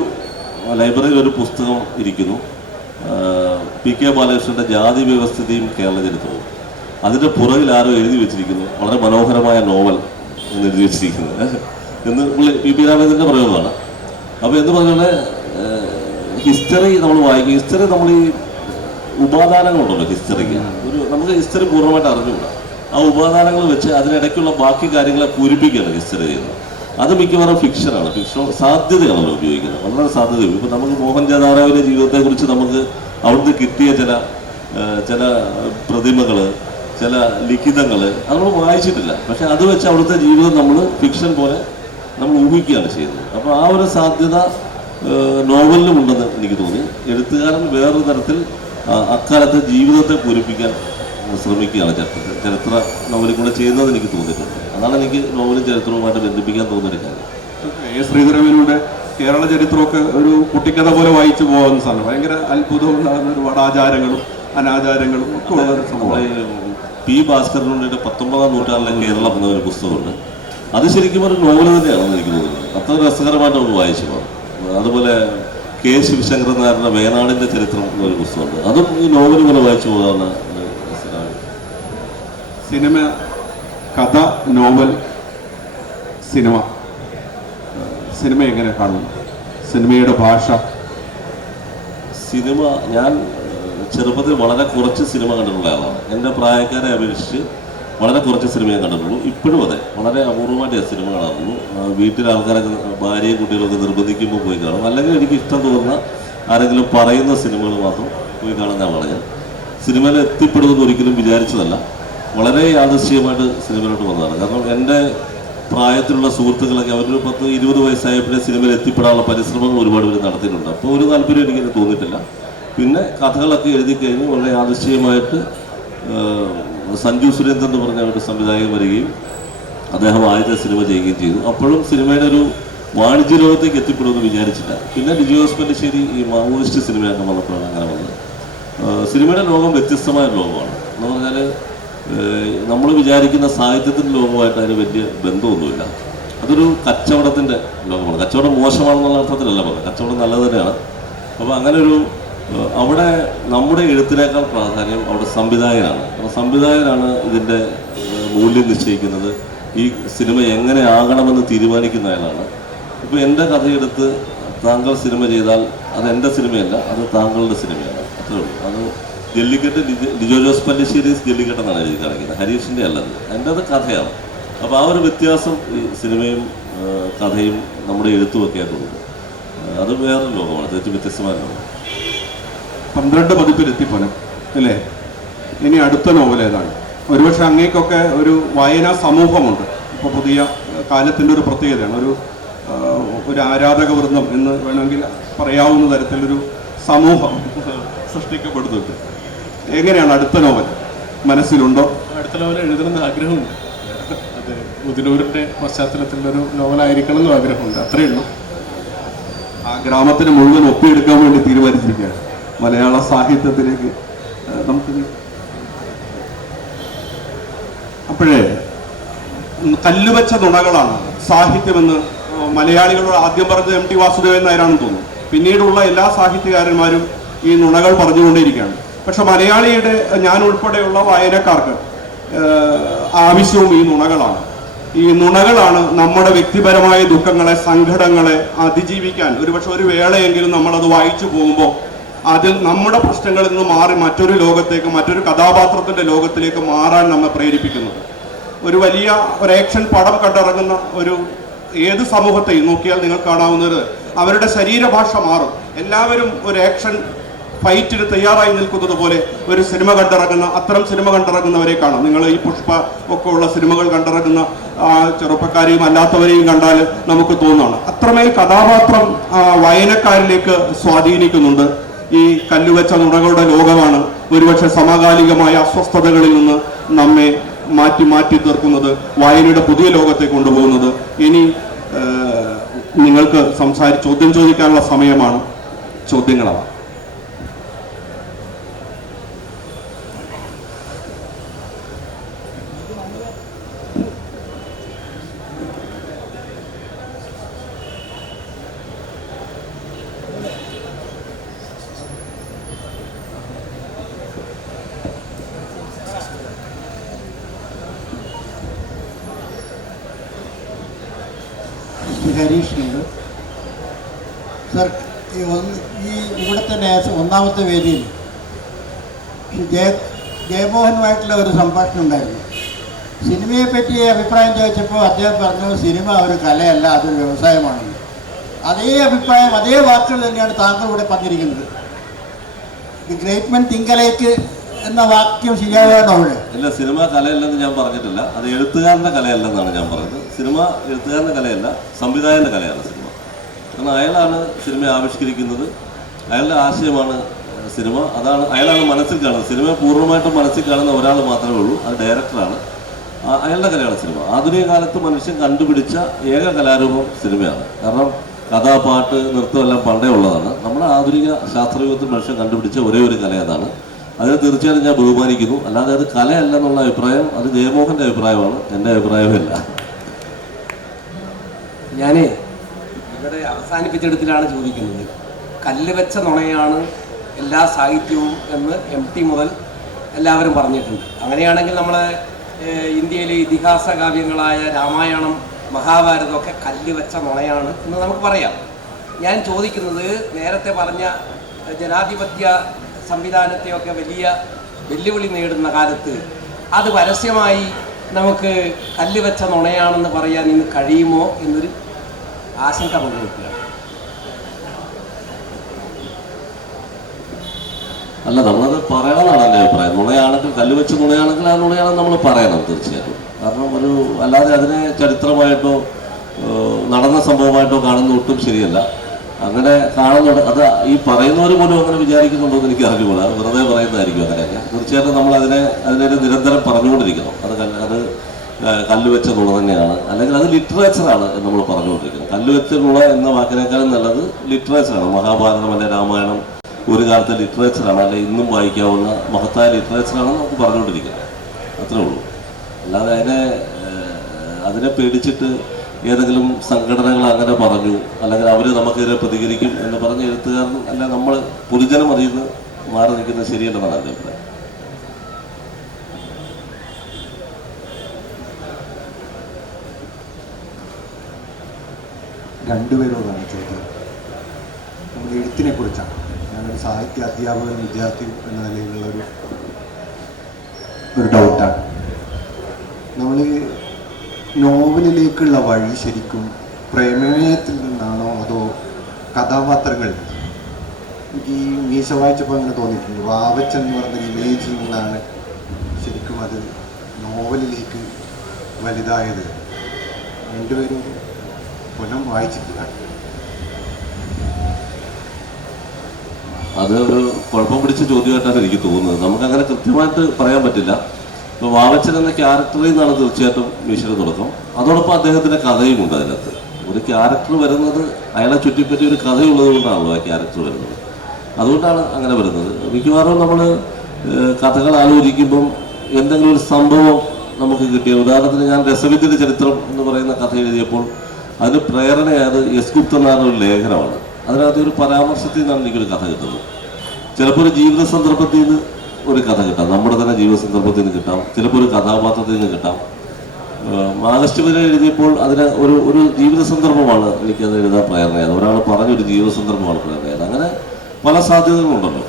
ലൈബ്രറിയിൽ ഒരു പുസ്തകം ഇരിക്കുന്നു, PK ബാലകൃഷ്ണൻ്റെ ജാതി വ്യവസ്ഥിതിയും കേരള ചരിത്രവും. അതിൻ്റെ പുറകിൽ ആരോ എഴുതി വെച്ചിരിക്കുന്നു, വളരെ മനോഹരമായ നോവൽ എന്ന് എഴുതി വെച്ചിരിക്കുന്നത് എന്ന് PP രാമേന്ദ്രൻ്റെ പ്രയോഗമാണ്. അപ്പോൾ എന്ന് പറഞ്ഞാൽ ഹിസ്റ്ററി നമ്മൾ വായിക്കും. ഹിസ്റ്ററി നമ്മൾ ഈ ഉപാദാനങ്ങളുണ്ടല്ലോ ഹിസ്റ്ററിക്ക്, നമുക്ക് ഹിസ്റ്ററി പൂർണ്ണമായിട്ട് അറിഞ്ഞുകൂടാ. ആ ഉപാദാനങ്ങൾ വെച്ച് അതിനിടയ്ക്കുള്ള ബാക്കി കാര്യങ്ങളെ പൂരിപ്പിക്കുകയാണ് ഹിസ്റ്ററി ചെയ്യുന്നത്. അത് മിക്കവാറും ഫിക്ഷനാണ്. ഫിക്ഷൻ സാധ്യതയാണല്ലോ ഉപയോഗിക്കുന്നത്, വളരെ സാധ്യതയും. ഇപ്പം നമുക്ക് മോഹൻജാദാറാവിൻ്റെ ജീവിതത്തെക്കുറിച്ച് നമുക്ക് അവിടുന്ന് കിട്ടിയ ചില പ്രതിമകൾ, ചില ലിഖിതങ്ങൾ അത് നമ്മൾ വായിച്ചിട്ടില്ല. പക്ഷെ അത് വെച്ച് അവിടുത്തെ ജീവിതം നമ്മൾ ഫിക്ഷൻ പോലെ നമ്മൾ ഊഹിക്കുകയാണ് ചെയ്യുന്നത്. അപ്പോൾ ആ ഒരു സാധ്യത നോവലിലും ഉണ്ടെന്ന് എനിക്ക് തോന്നി. എഴുത്തുകാരൻ വേറൊരു തരത്തിൽ അക്കാലത്തെ ജീവിതത്തെ പൂരിപ്പിക്കാൻ ശ്രമിക്കുകയാണ് ചരിത്ര നോവലിൽ കൂടെ ചെയ്യുന്നത് എനിക്ക് തോന്നിയിട്ടുണ്ട്. അതാണ് എനിക്ക് നോവലും ചരിത്രവുമായിട്ട് ബന്ധിപ്പിക്കാൻ തോന്നുന്നൊരു കാര്യം. ശ്രീധരമേനോന്റെ കേരള ചരിത്രമൊക്കെ ഒരു കുട്ടിക്കഥ പോലെ വായിച്ചു പോകുന്ന സാധനം. ഭയങ്കര അത്ഭുതം ഉണ്ടാകുന്ന ഒരുപാട് ആചാരങ്ങളും അനാചാരങ്ങളും ഒക്കെ ഉള്ള സംഭവം. P. ഭാസ്കരനുണ്ണിയുടെ 19-ാം നൂറ്റാണ്ടിലെ കേരളം എന്ന ഒരു പുസ്തകമുണ്ട്. അത് ശരിക്കും ഒരു നോവൽ തന്നെയാണെന്ന് എനിക്ക് തോന്നുന്നത്. അത്ര രസകരമായിട്ട് നമ്മൾ വായിച്ചു പോകും. അതുപോലെ K. ശിവശങ്കരൻ നായരുടെ വേണാടിൻ്റെ ചരിത്രം എന്നൊരു പുസ്തകമുണ്ട്. അതും ഈ നോവൽ പോലെ വായിച്ചു പോകാവുന്ന സിനിമ, കഥ, നോവൽ, സിനിമ എങ്ങനെ കാണുന്നു? സിനിമയുടെ ഭാഷ. സിനിമ ഞാൻ ചെറുപ്പത്തിൽ വളരെ കുറച്ച് സിനിമ കണ്ടിട്ടുള്ള ആളാണ്. എൻ്റെ പ്രായക്കാരെ അപേക്ഷിച്ച് വളരെ കുറച്ച് സിനിമയെ കണ്ടിട്ടുള്ളൂ. ഇപ്പോഴും അതെ, വളരെ അപൂർവമായിട്ട് സിനിമ കാണാറുള്ളൂ. വീട്ടിലെ ആൾക്കാരൊക്കെ, ഭാര്യയും കുട്ടികളൊക്കെ നിർബന്ധിക്കുമ്പോൾ പോയി കാണും. അല്ലെങ്കിൽ എനിക്ക് ഇഷ്ടം തോന്നുന്ന ആരെങ്കിലും പറയുന്ന സിനിമകൾ മാത്രം പോയി കാണുന്ന ആളാണ് ഞാൻ. സിനിമയിൽ എത്തിപ്പെടുമെന്ന് ഒരിക്കലും വിചാരിച്ചതല്ല. വളരെ യാദൃശ്ചികമായിട്ട് സിനിമയിലോട്ട് വന്നതാണ്. കാരണം എൻ്റെ പ്രായത്തിലുള്ള സുഹൃത്തുക്കളൊക്കെ അവരൊരു 10-20 വയസ്സായപ്പോഴേ സിനിമയിൽ എത്തിപ്പെടാനുള്ള പരിശ്രമങ്ങൾ ഒരുപാട് പേര് നടത്തിയിട്ടുണ്ട്. അപ്പോൾ ഒരു താല്പര്യം എനിക്ക് തോന്നിയിട്ടില്ല. പിന്നെ കഥകളൊക്കെ എഴുതി കഴിഞ്ഞ് വളരെ യാദൃശ്ചികമായിട്ട് സഞ്ജു സുരേന്ദ്രൻ എന്ന് പറഞ്ഞ ഒരു സംവിധായകൻ വരികയും അദ്ദേഹം ആദ്യത്തെ സിനിമ ചെയ്യുകയും ചെയ്തു. അപ്പോഴും സിനിമയുടെ ഒരു വാണിജ്യ ലോകത്തേക്ക് എത്തിപ്പെടുമെന്ന് വിചാരിച്ചില്ല. പിന്നെ ലിജോസ് പല്ലിശ്ശേരി ഈ മാവോയിസ്റ്റ് സിനിമയൊക്കെ വന്നപ്പോഴാണ് അങ്ങനെ വന്നത്. സിനിമയുടെ ലോകം വ്യത്യസ്തമായ ലോകമാണ്. എന്ന് പറഞ്ഞാൽ നമ്മൾ വിചാരിക്കുന്ന സാഹിത്യത്തിൻ്റെ ലോകമായിട്ട് അതിന് വലിയ ബന്ധമൊന്നുമില്ല. അതൊരു കച്ചവടത്തിൻ്റെ ലോകമാണ്. കച്ചവടം മോശമാണെന്നുള്ള അർത്ഥത്തിലല്ല പറയുന്നത്, കച്ചവടം നല്ലത് തന്നെയാണ്. അപ്പോൾ അങ്ങനെ ഒരു അവിടെ നമ്മുടെ എഴുത്തിനേക്കാൾ പ്രാധാന്യം അവിടെ സംവിധായകനാണ്. അപ്പോൾ സംവിധായകനാണ് ഇതിൻ്റെ മൂല്യം നിശ്ചയിക്കുന്നത്. ഈ സിനിമ എങ്ങനെ ആകണമെന്ന് തീരുമാനിക്കുന്ന അയാളാണ്. ഇപ്പോൾ എൻ്റെ കഥയെടുത്ത് താങ്കൾ സിനിമ ചെയ്താൽ അത് എൻ്റെ സിനിമയല്ല, അത് താങ്കളുടെ സിനിമയാണ്, അത്രേ ഉള്ളൂ. അത് ജല്ലിക്കെട്ട് ലിജോ ജോസ് പല്ലിശ്ശേരീസ് ജല്ലിക്കെട്ട് എന്നാണ് എഴുതി കാണിക്കുന്നത്, ഹരീഷിൻ്റെ അല്ലത്. എൻ്റെ അത് കഥയാണ്. അപ്പോൾ ആ ഒരു വ്യത്യാസം ഈ സിനിമയും കഥയും നമ്മുടെ എഴുത്തുമൊക്കെ ആയിട്ടുണ്ട്. അത് വേറൊരു ലോകമാണ്, തികച്ചും വ്യത്യസ്തമായ ലോകം. 12 പതിപ്പിലെത്തിപ്പോനെ അല്ലേ? ഇനി അടുത്ത നോവൽ ഏതാണ്? ഒരുപക്ഷെ അങ്ങേക്കൊക്കെ ഒരു വായനാ സമൂഹമുണ്ട്. ഇപ്പോൾ പുതിയ കാലത്തിൻ്റെ ഒരു പ്രത്യേകതയാണ്. ഒരു ആരാധക വൃന്ദം എന്ന് വേണമെങ്കിൽ പറയാവുന്ന തരത്തിലൊരു സമൂഹം സൃഷ്ടിക്കപ്പെടുന്നുണ്ട്. എങ്ങനെയാണ് അടുത്ത നോവൽ മനസ്സിലുണ്ടോ? അടുത്ത നോവൽ എഴുതണമെന്ന് ആഗ്രഹമുണ്ട്. അത് മുതിരൂരിൻ്റെ പശ്ചാത്തലത്തിലൊരു നോവലായിരിക്കണം എന്നും ആഗ്രഹമുണ്ട്, അത്രയേ ഉള്ളൂ. ആ ഗ്രാമത്തിന് മുഴുവൻ ഒപ്പിയെടുക്കാൻ വേണ്ടി തീരുമാനിച്ചിരിക്കുകയാണ് മലയാള സാഹിത്യത്തിലേക്ക്. നമുക്ക് അപ്പോഴേ കല്ലുവെച്ച നുണകളാണ് സാഹിത്യമെന്ന് മലയാളികളോട് ആദ്യം പറഞ്ഞത് MT വാസുദേവൻ നായരാണെന്ന് തോന്നുന്നു. പിന്നീടുള്ള എല്ലാ സാഹിത്യകാരന്മാരും ഈ നുണകൾ പറഞ്ഞുകൊണ്ടേയിരിക്കുകയാണ്. പക്ഷെ മലയാളിയുടെ ഞാൻ ഉൾപ്പെടെയുള്ള വായനക്കാർക്ക് ആവശ്യവും ഈ നുണകളാണ്. ഈ നുണകളാണ് നമ്മുടെ വ്യക്തിപരമായ ദുഃഖങ്ങളെ, സങ്കടങ്ങളെ അതിജീവിക്കാൻ ഒരുപക്ഷെ ഒരു വേളയെങ്കിലും നമ്മളത് വായിച്ചു പോകുമ്പോൾ അതിൽ നമ്മുടെ പ്രശ്നങ്ങളിൽ നിന്ന് മാറി മറ്റൊരു ലോകത്തേക്ക്, മറ്റൊരു കഥാപാത്രത്തിൻ്റെ ലോകത്തിലേക്ക് മാറാൻ നമ്മെ പ്രേരിപ്പിക്കുന്നത്. ഒരു വലിയ ഒരു ആക്ഷൻ പടം കണ്ടിറങ്ങുന്ന ഏത് സമൂഹത്തെയും നോക്കിയാൽ നിങ്ങൾ കാണാവുന്നത് അവരുടെ ശരീരഭാഷ മാറും. എല്ലാവരും ഒരു ആക്ഷൻ ഫൈറ്റിന് തയ്യാറായി നിൽക്കുന്നത് പോലെ ഒരു സിനിമ കണ്ടിറങ്ങുന്ന, അത്തരം സിനിമ കണ്ടിറങ്ങുന്നവരെ കാണാം. നിങ്ങൾ ഈ പുഷ്പ ഒക്കെ ഉള്ള സിനിമകൾ കണ്ടിറങ്ങുന്ന ചെറുപ്പക്കാരെയും അല്ലാത്തവരെയും കണ്ടാൽ നമുക്ക് തോന്നുകയാണ് അത്രമേൽ കഥാപാത്രം വായനക്കാരിലേക്ക് സ്വാധീനിക്കുന്നുണ്ട്. ഈ കല്ലുവെച്ച നുണകളുടെ ലോകമാണ് ഒരുപക്ഷെ സമകാലികമായ അസ്വസ്ഥതകളിൽ നിന്ന് നമ്മെ മാറ്റി തീർക്കുന്നത്, വായനയുടെ പുതിയ ലോകത്തേക്ക് കൊണ്ടുപോകുന്നത്. ഇനി നിങ്ങൾക്ക് ചോദ്യം ചോദിക്കാനുള്ള സമയമാണ്. ചോദ്യങ്ങളാണ്. ഹരീഷിനുണ്ട് സർ. ഇവിടെ തന്നെ ഒന്നാമത്തെ വേദിയിൽ ജയമോഹനുമായിട്ടുള്ള ഒരു സംഭാഷണം ഉണ്ടായിരുന്നു. സിനിമയെ പറ്റി അഭിപ്രായം ചോദിച്ചപ്പോൾ അദ്ദേഹം പറഞ്ഞു സിനിമ ഒരു കലയല്ല, അതൊരു വ്യവസായമാണെന്ന്. അതേ അഭിപ്രായം, അതേ വാക്കുകൾ തന്നെയാണ് താങ്കൾ ഇവിടെ പറഞ്ഞിരിക്കുന്നത്. ദി ഗ്രേറ്റ് മെൻ തിങ്ക് അലൈക്ക് എന്ന വാക്യം ശരിയാകാണോ അവിടെ? ഇല്ല, സിനിമ കലയല്ലെന്ന് ഞാൻ പറഞ്ഞിട്ടില്ല. അത് എഴുത്തുകാരൻ്റെ കലയല്ലെന്നാണ് ഞാൻ പറയുന്നത്. സിനിമ എഴുത്തുകാരൻ്റെ കലയല്ല, സംവിധായകൻ്റെ കലയാണ് സിനിമ. കാരണം അയാളാണ് സിനിമ ആവിഷ്കരിക്കുന്നത്, അയാളുടെ ആശയമാണ് സിനിമ. അയാളാണ് മനസ്സിൽ കാണുന്നത്. സിനിമ പൂർണ്ണമായിട്ടും മനസ്സിൽ കാണുന്ന ഒരാൾ മാത്രമേ ഉള്ളൂ, അത് ഡയറക്ടറാണ്. അയാളുടെ കലയാണ് സിനിമ. ആധുനിക കാലത്ത് മനുഷ്യൻ കണ്ടുപിടിച്ച ഏക കലാരൂപം സിനിമയാണ്. കാരണം കഥ, പാട്ട്, നൃത്തം എല്ലാം പണ്ടേ ഉള്ളതാണ്. നമ്മുടെ ആധുനിക ശാസ്ത്രയുഗത്തിൽ മനുഷ്യൻ കണ്ടുപിടിച്ച ഒരേ ഒരു കല അതാണ്. അതിനെ തീർച്ചയായിട്ടും ഞാൻ ബഹുമാനിക്കുന്നു. അല്ലാതെ അത് കലയല്ല എന്നുള്ള അഭിപ്രായം അത് ജയമോഹൻ്റെ അഭിപ്രായമാണ്, എൻ്റെ അഭിപ്രായമല്ല. ഞാൻ ഇവിടെ അവസാനിപ്പിച്ചെടുത്തിലാണ് ചോദിക്കുന്നത്. കല്ല് വെച്ച നുണയാണ് എല്ലാ സാഹിത്യവും എന്ന് MT മുതൽ എല്ലാവരും പറഞ്ഞിട്ടുണ്ട്. അങ്ങനെയാണെങ്കിൽ നമ്മളെ ഇന്ത്യയിലെ ഇതിഹാസ കാവ്യങ്ങളായ രാമായണം, മഹാഭാരതമൊക്കെ കല്ല് വെച്ച നുണയാണ് എന്ന് നമുക്ക് പറയാം. ഞാൻ ചോദിക്കുന്നത്, നേരത്തെ പറഞ്ഞ ജനാധിപത്യ സംവിധാനത്തെയൊക്കെ വലിയ വെല്ലുവിളി നേടുന്ന കാലത്ത് അത് പരസ്യമായി നമുക്ക് കല്ല് വെച്ച നുണയാണെന്ന് പറയാൻ ഇന്ന് കഴിയുമോ എന്നൊരു ആശങ്ക പങ്കുവെക്കുകയാണ്. അല്ല, നമ്മളത് പറയണമെന്നാണ് എൻ്റെ അഭിപ്രായം. നുണയാണെങ്കിൽ, കല്ല് വെച്ച നുണയാണെങ്കിൽ ആ നുണയാണെന്ന് നമ്മൾ പറയണം തീർച്ചയായിട്ടും. കാരണം അല്ലാതെ അതിനെ ചരിത്രമായിട്ടോ നടന്ന സംഭവമായിട്ടോ കാണുന്ന ഒട്ടും ശരിയല്ല. അങ്ങനെ കാണുന്നുണ്ട്. അത് ഈ പറയുന്നവർ പോലും അങ്ങനെ വിചാരിക്കുന്നുണ്ടോ എന്ന് എനിക്ക് അറിഞ്ഞുകൂടാ, വെറുതെ പറയുന്നതായിരിക്കും അങ്ങനെയൊക്കെ. തീർച്ചയായിട്ടും നമ്മൾ അതിനെ നിരന്തരം പറഞ്ഞുകൊണ്ടിരിക്കണം. അത് കല്ല് വെച്ച നുണ തന്നെയാണ്, അല്ലെങ്കിൽ അത് ലിറ്ററേച്ചറാണ് എന്ന് നമ്മൾ പറഞ്ഞുകൊണ്ടിരിക്കുന്നത്. കല്ല് വെച്ച നുണ എന്ന വാക്കിനേക്കാളും നല്ലത് ലിറ്ററേച്ചറാണ്. മഹാഭാരതം അല്ലെ രാമായണം ഒരു കാലത്തെ ലിറ്ററേച്ചറാണ്, അല്ലെ ഇന്നും വായിക്കാവുന്ന മഹത്തായ ലിറ്ററേച്ചറാണ് നമുക്ക് പറഞ്ഞുകൊണ്ടിരിക്കുന്നത്. അത്രേ ഉള്ളൂ. അല്ലാതെ അതിനെ പേടിച്ചിട്ട് ഏതെങ്കിലും സംഘടനകൾ അങ്ങനെ പറഞ്ഞു, അല്ലെങ്കിൽ അവർ നമുക്കെതിരെ പ്രതികരിക്കും എന്ന് പറഞ്ഞ് എഴുത്തുകാരൻ അല്ല നമ്മൾ പൊതുജനം അറിയുന്ന മാറി നിൽക്കുന്നത് ശരിയല്ലെന്നാണ് എൻ്റെ അഭിപ്രായം. രണ്ടുപേരോടാണ് ചോദ്യം. നമ്മുടെ എഴുത്തിനെ കുറിച്ചാണ്. ഞാനൊരു സാഹിത്യ അധ്യാപകൻ വിദ്യാർത്ഥി എന്ന നിലയിലുള്ള ഒരു ഡൗട്ടാണ്. നമ്മൾ നോവലിലേക്കുള്ള വഴി ശരിക്കും പ്രമേയത്തിൽ നിന്നാണോ അതോ കഥാപാത്രങ്ങളിൽ? എനിക്ക് ഈ മീശ വായിച്ചപ്പോൾ അങ്ങനെ തോന്നിയിട്ടുണ്ട്. വാവച്ചൻ എന്ന് പറഞ്ഞ ഇമേജിൽ നിന്നാണ് ശരിക്കും അത് നോവലിലേക്ക് വലുതായത്. രണ്ടുപേരും പുനം വായിച്ചിട്ടില്ല. അത് ഒരു കുഴപ്പം പിടിച്ച ചോദ്യമായിട്ടാണ് എനിക്ക് തോന്നുന്നത്. നമുക്കങ്ങനെ കൃത്യമായിട്ട് പറയാൻ പറ്റില്ല. ഇപ്പോൾ വാവച്ചൻ എന്ന ക്യാരക്ടറിൽ നിന്നാണ് തീർച്ചയായിട്ടും മീശയുടെ തുടക്കം. അതോടൊപ്പം അദ്ദേഹത്തിൻ്റെ കഥയും ഉണ്ട് അതിനകത്ത്. ഒരു ക്യാരക്ടർ വരുന്നത് അയാളെ ചുറ്റിപ്പറ്റി ഒരു കഥയുള്ളത് കൊണ്ടാണല്ലോ ആ ക്യാരക്ടർ വരുന്നത്. അതുകൊണ്ടാണ് അങ്ങനെ വരുന്നത്. മിക്കവാറും നമ്മൾ കഥകൾ ആലോചിക്കുമ്പം എന്തെങ്കിലും ഒരു സംഭവം നമുക്ക് കിട്ടിയ, ഉദാഹരണത്തിന് ഞാൻ രസവിദ്യയുടെ ചരിത്രം എന്ന് പറയുന്ന കഥ എഴുതിയപ്പോൾ അതിന് പ്രേരണയായത് എസ് ഗുപ്തൻ എന്ന ഒരു ലേഖനമാണ്. അതിനകത്ത് ഒരു പരാമർശത്തിൽ നിന്നാണ് എനിക്കൊരു കഥ കിട്ടുന്നത്. ചിലപ്പോൾ ഒരു ജീവിത സന്ദർഭത്തിൽ നിന്ന് ഒരു കഥ കിട്ടാം, നമ്മുടെ തന്നെ ജീവിത സന്ദർഭത്തിൽ നിന്ന് കിട്ടാം, ചിലപ്പോൾ ഒരു കഥാപാത്രത്തിൽ നിന്ന് കിട്ടാം. ആഗസ്റ്റ് വരെ എഴുതിയപ്പോൾ അതിന് ഒരു ജീവിത സന്ദർഭമാണ് എനിക്കത് എഴുതാൻ പ്രേരണയായത്. ഒരാൾ പറഞ്ഞൊരു ജീവിത സന്ദർഭമാണ് പ്രേരണയായത്. അങ്ങനെ പല സാധ്യതകളുണ്ടല്ലോ.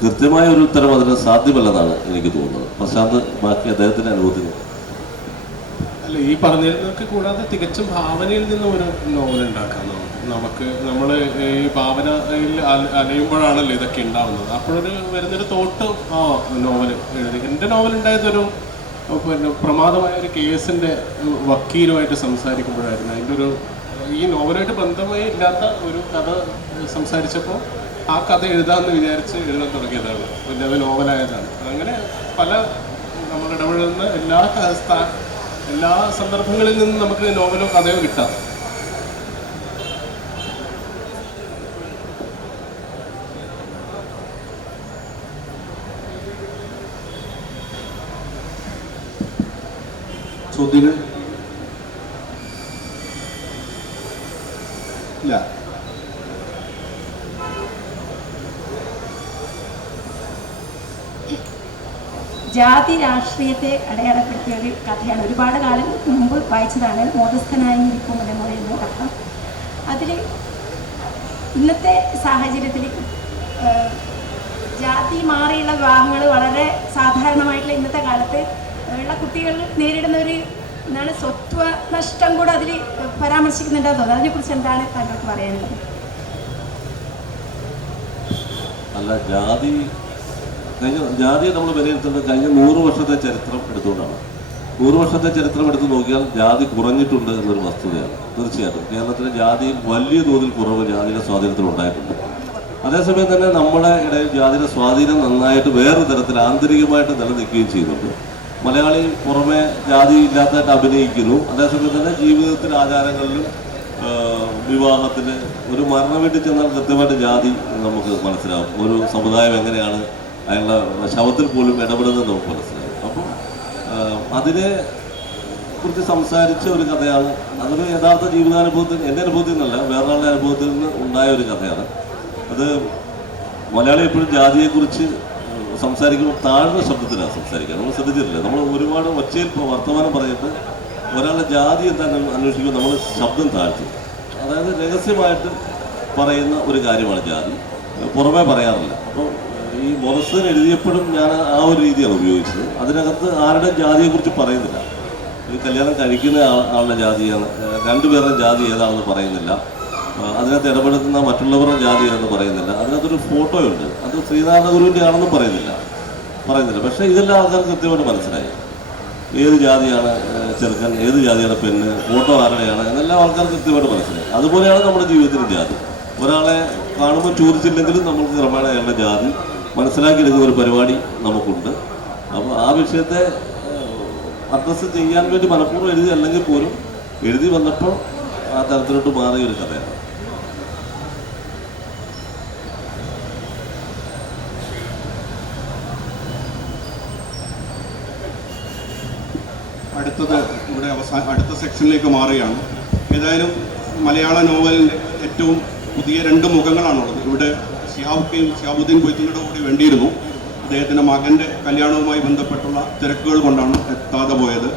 കൃത്യമായ ഒരു ഉത്തരം അതിന് സാധ്യമല്ലെന്നാണ് എനിക്ക് തോന്നുന്നത്. പ്രശാന്ത് ബാക്കി അദ്ദേഹത്തിൻ്റെ അനുഭവത്തിൽ. അല്ല, ഈ പറഞ്ഞതൊക്കെ കൂടാതെ തികച്ചും ഭാവനയിൽ നിന്ന് ഒരു നോവൽ ഉണ്ടാക്കാം നമുക്ക്. നമ്മൾ ഈ ഭാവനയിൽ അലയുമ്പോഴാണല്ലോ ഇതൊക്കെ ഉണ്ടാവുന്നത്. അപ്പോഴൊരു വരുന്നൊരു തോട്ട് നോവൽ എഴുതി. എൻ്റെ നോവൽ ഉണ്ടായതൊരു പ്രമാദമായ ഒരു കേസിൻ്റെ വക്കീലുമായിട്ട് സംസാരിക്കുമ്പോഴായിരുന്നു. അതിൻ്റെ ഈ നോവലായിട്ട് ബന്ധമായി ഇല്ലാത്ത ഒരു കഥ സംസാരിച്ചപ്പോൾ ആ കഥ എഴുതാമെന്ന് വിചാരിച്ച് എഴുതാൻ തുടങ്ങിയതാണ്. പിന്നെ അത് നോവലായതാണ്. അങ്ങനെ പല നമ്മൾ ഇടപെടുന്ന എല്ലാ സന്ദർഭങ്ങളിൽ നിന്നും നമുക്ക് നോവലോ കഥയോ കിട്ടാം. ചോദ്യങ്ങൾ ഇല്ല. ജാതി രാഷ്ട്രീയത്തെ അടയാളപ്പെടുത്തിയ ഒരു കഥയാണ്. ഒരുപാട് കാലം മുമ്പ് വായിച്ചതാണ്. മോദസ്ഥനായിരിക്കും എന്ന് പറയുന്ന കഥ. അതിൽ ഇന്നത്തെ സാഹചര്യത്തിൽ ജാതി മാറിയുള്ള വിവാഹങ്ങൾ വളരെ സാധാരണമായിട്ടുള്ള ഇന്നത്തെ കാലത്ത് ഉള്ള കുട്ടികൾ നേരിടുന്ന ഒരു സ്വത്വ നഷ്ടം കൂടെ അതിൽ പരാമർശിക്കുന്നുണ്ടെന്ന് തോന്നുന്നു. അതിനെക്കുറിച്ച് എന്താണ് താങ്കൾക്ക് പറയാനുള്ളത്? അല്ല, ജാതിയെ നമ്മൾ വിലയിരുത്തേണ്ടത് കഴിഞ്ഞ 100 വർഷത്തെ ചരിത്രം എടുത്തുകൊണ്ടാണ്. 100 വർഷത്തെ ചരിത്രം എടുത്ത് നോക്കിയാൽ ജാതി കുറഞ്ഞിട്ടുണ്ട് എന്നൊരു വസ്തുതയാണ്. തീർച്ചയായിട്ടും കേരളത്തിലെ ജാതിയിൽ വലിയ തോതിൽ കുറവ് ജാതിയുടെ സ്വാധീനത്തിൽ ഉണ്ടായിട്ടുണ്ട്. അതേസമയം തന്നെ നമ്മുടെ ഇടയിൽ ജാതിയുടെ സ്വാധീനം നന്നായിട്ട് വേറെ തരത്തിൽ ആന്തരികമായിട്ട് നിലനിൽക്കുകയും ചെയ്യുന്നുണ്ട്. മലയാളി പുറമെ ജാതി ഇല്ലാത്തതായിട്ട് അഭിനയിക്കുന്നു. അതേസമയം തന്നെ ജീവിതത്തിൽ ആചാരങ്ങളിലും വിവാഹത്തിന് ഒരു മരണ വീട്ടിൽ ചെന്നാൽ കൃത്യമായിട്ട് ജാതി നമുക്ക് മനസ്സിലാവും. ഒരു സമുദായം എങ്ങനെയാണ് അയാളുടെ ശവത്തിൽ പോലും ഇടപെടുന്നത് നമുക്ക് മനസ്സിലാവും. അപ്പം അതിനെ കുറിച്ച് സംസാരിച്ച ഒരു കഥയാണ്. അതൊരു യഥാർത്ഥ ജീവിതാനുഭവത്തിൽ, എൻ്റെ അനുഭവത്തിൽ നിന്നല്ല, വേറൊരാളുടെ അനുഭവത്തിൽ നിന്ന് ഉണ്ടായ ഒരു കഥയാണ്. അത് മലയാളി എപ്പോഴും ജാതിയെക്കുറിച്ച് സംസാരിക്കുമ്പോൾ താഴ്ന്ന ശബ്ദത്തിലാണ് സംസാരിക്കുക. നമ്മൾ ശ്രദ്ധിച്ചിട്ടില്ല. നമ്മൾ ഒരുപാട് ഒച്ചയിൽ വർത്തമാനം പറഞ്ഞിട്ട് ഒരാളുടെ ജാതി എന്താണെന്ന് അന്വേഷിക്കുമ്പോൾ നമ്മൾ ശബ്ദം താഴ്ത്തും. അതായത് രഹസ്യമായിട്ട് പറയുന്ന ഒരു കാര്യമാണ് ജാതി, പുറമേ പറയാറില്ല. അപ്പോൾ ഈ മോദസ്ഥൻ എഴുതിയപ്പോഴും ഞാൻ ആ ഒരു രീതിയാണ് ഉപയോഗിച്ചത്. അതിനകത്ത് ആരുടെ ജാതിയെക്കുറിച്ച് പറയുന്നില്ല. ഈ കല്യാണം കഴിക്കുന്ന ആളുടെ ജാതിയാണ്, രണ്ടുപേരുടെ ജാതി ഏതാണെന്ന് പറയുന്നില്ല. അതിനകത്ത് ഇടപെടുന്ന മറ്റുള്ളവരുടെ ജാതി എന്ന് പറയുന്നില്ല. അതിനകത്തൊരു ഫോട്ടോയുണ്ട്, അത് ശ്രീനാരായണ ഗുരുവിൻ്റെ ആണെന്ന് പറയുന്നില്ല. പക്ഷേ ഇതെല്ലാം ആൾക്കാർക്ക് കൃത്യമായിട്ട് മനസ്സിലായി. ഏത് ജാതിയാണ് ചെറുക്കൻ, ഏത് ജാതിയാണ് പെണ്ണ്, ഫോട്ടോ ആരുടെയാണ് എന്നെല്ലാം ആൾക്കാർക്ക് കൃത്യമായിട്ട് മനസ്സിലായി. അതുപോലെയാണ് നമ്മുടെ ജീവിതത്തിൻ്റെ ജാതി. ഒരാളെ കാണുമ്പോൾ ചോദിച്ചില്ലെങ്കിലും നമുക്ക് ക്രമേണ അയാളുടെ ജാതി മനസ്സിലാക്കിയെടുക്കുന്ന ഒരു പരിപാടി നമുക്കുണ്ട്. അപ്പോൾ ആ വിഷയത്തെ അഡ്രസ്സ് ചെയ്യാൻ വേണ്ടി മനഃപൂർവ്വം എഴുതി അല്ലെങ്കിൽ പോലും എഴുതി വന്നപ്പോൾ ആ തരത്തിലോട്ട് മാറിയ ഒരു കഥയാണ്. അടുത്തത് ഇവിടെ അടുത്ത സെക്ഷനിലേക്ക് മാറുകയാണ്. ഏതായാലും മലയാള നോവലിൻ്റെ ഏറ്റവും പുതിയ 2 മുഖങ്ങളാണുള്ളത്. ഇവിടെ ഷിഹാബുദ്ദീൻ കൊയ്ത്തുങ്ങളുടെ കൂടി വേണ്ടിയിരുന്നു. അദ്ദേഹത്തിൻ്റെ മകൻ്റെ കല്യാണവുമായി ബന്ധപ്പെട്ടുള്ള തിരക്കുകൾ കൊണ്ടാണ് എത്താതെ പോയത്.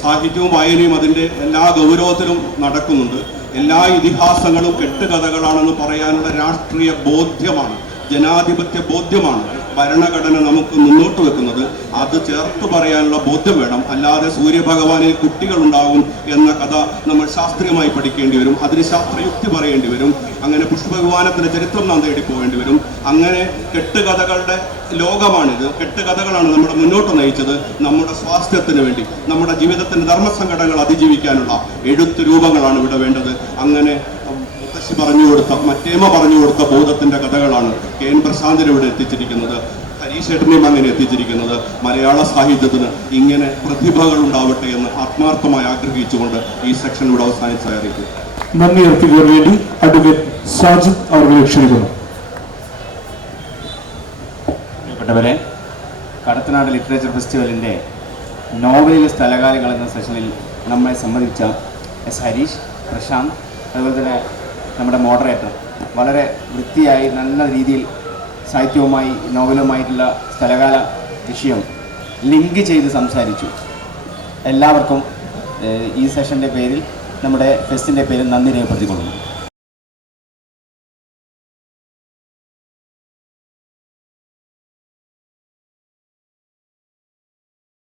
സാഹിത്യവും വായനയും അതിൻ്റെ എല്ലാ ഗൗരവത്തിലും നടക്കുന്നുണ്ട്. എല്ലാ ഇതിഹാസങ്ങളും കെട്ടുകഥകളാണെന്ന് പറയാനുള്ള രാഷ്ട്രീയ ബോധ്യമാണ്, ജനാധിപത്യ ബോധ്യമാണ് ഭരണഘടന നമുക്ക് മുന്നോട്ട് വെക്കുന്നത്. അത് ചേർത്ത് പറയാനുള്ള ബോധ്യം വേണം. അല്ലാതെ സൂര്യഭഗവാനിൽ കുട്ടികളുണ്ടാകും എന്ന കഥ നമ്മൾ ശാസ്ത്രീയമായി പഠിക്കേണ്ടി വരും, അതിന് ശാസ്ത്രയുക്തി പറയേണ്ടി വരും. അങ്ങനെ പുഷ്പവിമാനത്തിൻ്റെ ചരിത്രം നാം തേടി പോകേണ്ടി വരും. അങ്ങനെ കെട്ടുകഥകളുടെ ലോകമാണിത്. കെട്ടുകഥകളാണ് നമ്മുടെ മുന്നോട്ട് നയിച്ചത്. നമ്മുടെ സ്വാസ്ഥ്യത്തിന് വേണ്ടി, നമ്മുടെ ജീവിതത്തിൻ്റെ ധർമ്മസങ്കടങ്ങൾ അതിജീവിക്കാനുള്ള എഴുത്ത് രൂപങ്ങളാണ് ഇവിടെ വേണ്ടത്. അങ്ങനെ മുത്തശ്ശി പറഞ്ഞു കൊടുത്ത, മറ്റേമ പറഞ്ഞു കൊടുത്ത ബോധത്തിൻ്റെ കഥകളാണ് KN പ്രശാന്തിനെ ഇവിടെ എത്തിച്ചിരിക്കുന്നത്, ഹരീഷേട്ടനെയും അങ്ങനെ എത്തിച്ചിരിക്കുന്നത്. മലയാള സാഹിത്യത്തിന് ഇങ്ങനെ പ്രതിഭകൾ ഉണ്ടാവട്ടെ എന്ന് ആത്മാർത്ഥമായി ആഗ്രഹിച്ചുകൊണ്ട് ഈ സെക്ഷൻ ഇവിടെ അവസാനിച്ചായിരിക്കും. നന്ദി അർപ്പിക്കാൻ വേണ്ടി അഡ്വക്കേറ്റ് സാജിദ് അവരെ ക്ഷണിക്കുന്നു. പ്രിയപ്പെട്ടവരെ, കടത്തനാട് ലിറ്ററേച്ചർ ഫെസ്റ്റിവലിൻ്റെ നോവലിലെ സ്ഥലകാലങ്ങൾ എന്ന സെഷനിൽ നമ്മെ സംബന്ധിച്ച എസ് ഹരീഷ്, പ്രശാന്ത്, അതുപോലെ തന്നെ നമ്മുടെ മോഡറേറ്റർ വളരെ വൃത്തിയായി നല്ല രീതിയിൽ സാഹിത്യവുമായി നോവലുമായിട്ടുള്ള സ്ഥലകാല വിഷയം ലിങ്ക് ചെയ്ത് സംസാരിച്ചു. എല്ലാവർക്കും ഈ സെഷൻ്റെ പേരിൽ, നമ്മുടെ ഫെസ്റ്റിൻ്റെ പേരിൽ നന്ദി രേഖപ്പെടുത്തിക്കൊള്ളുന്നു.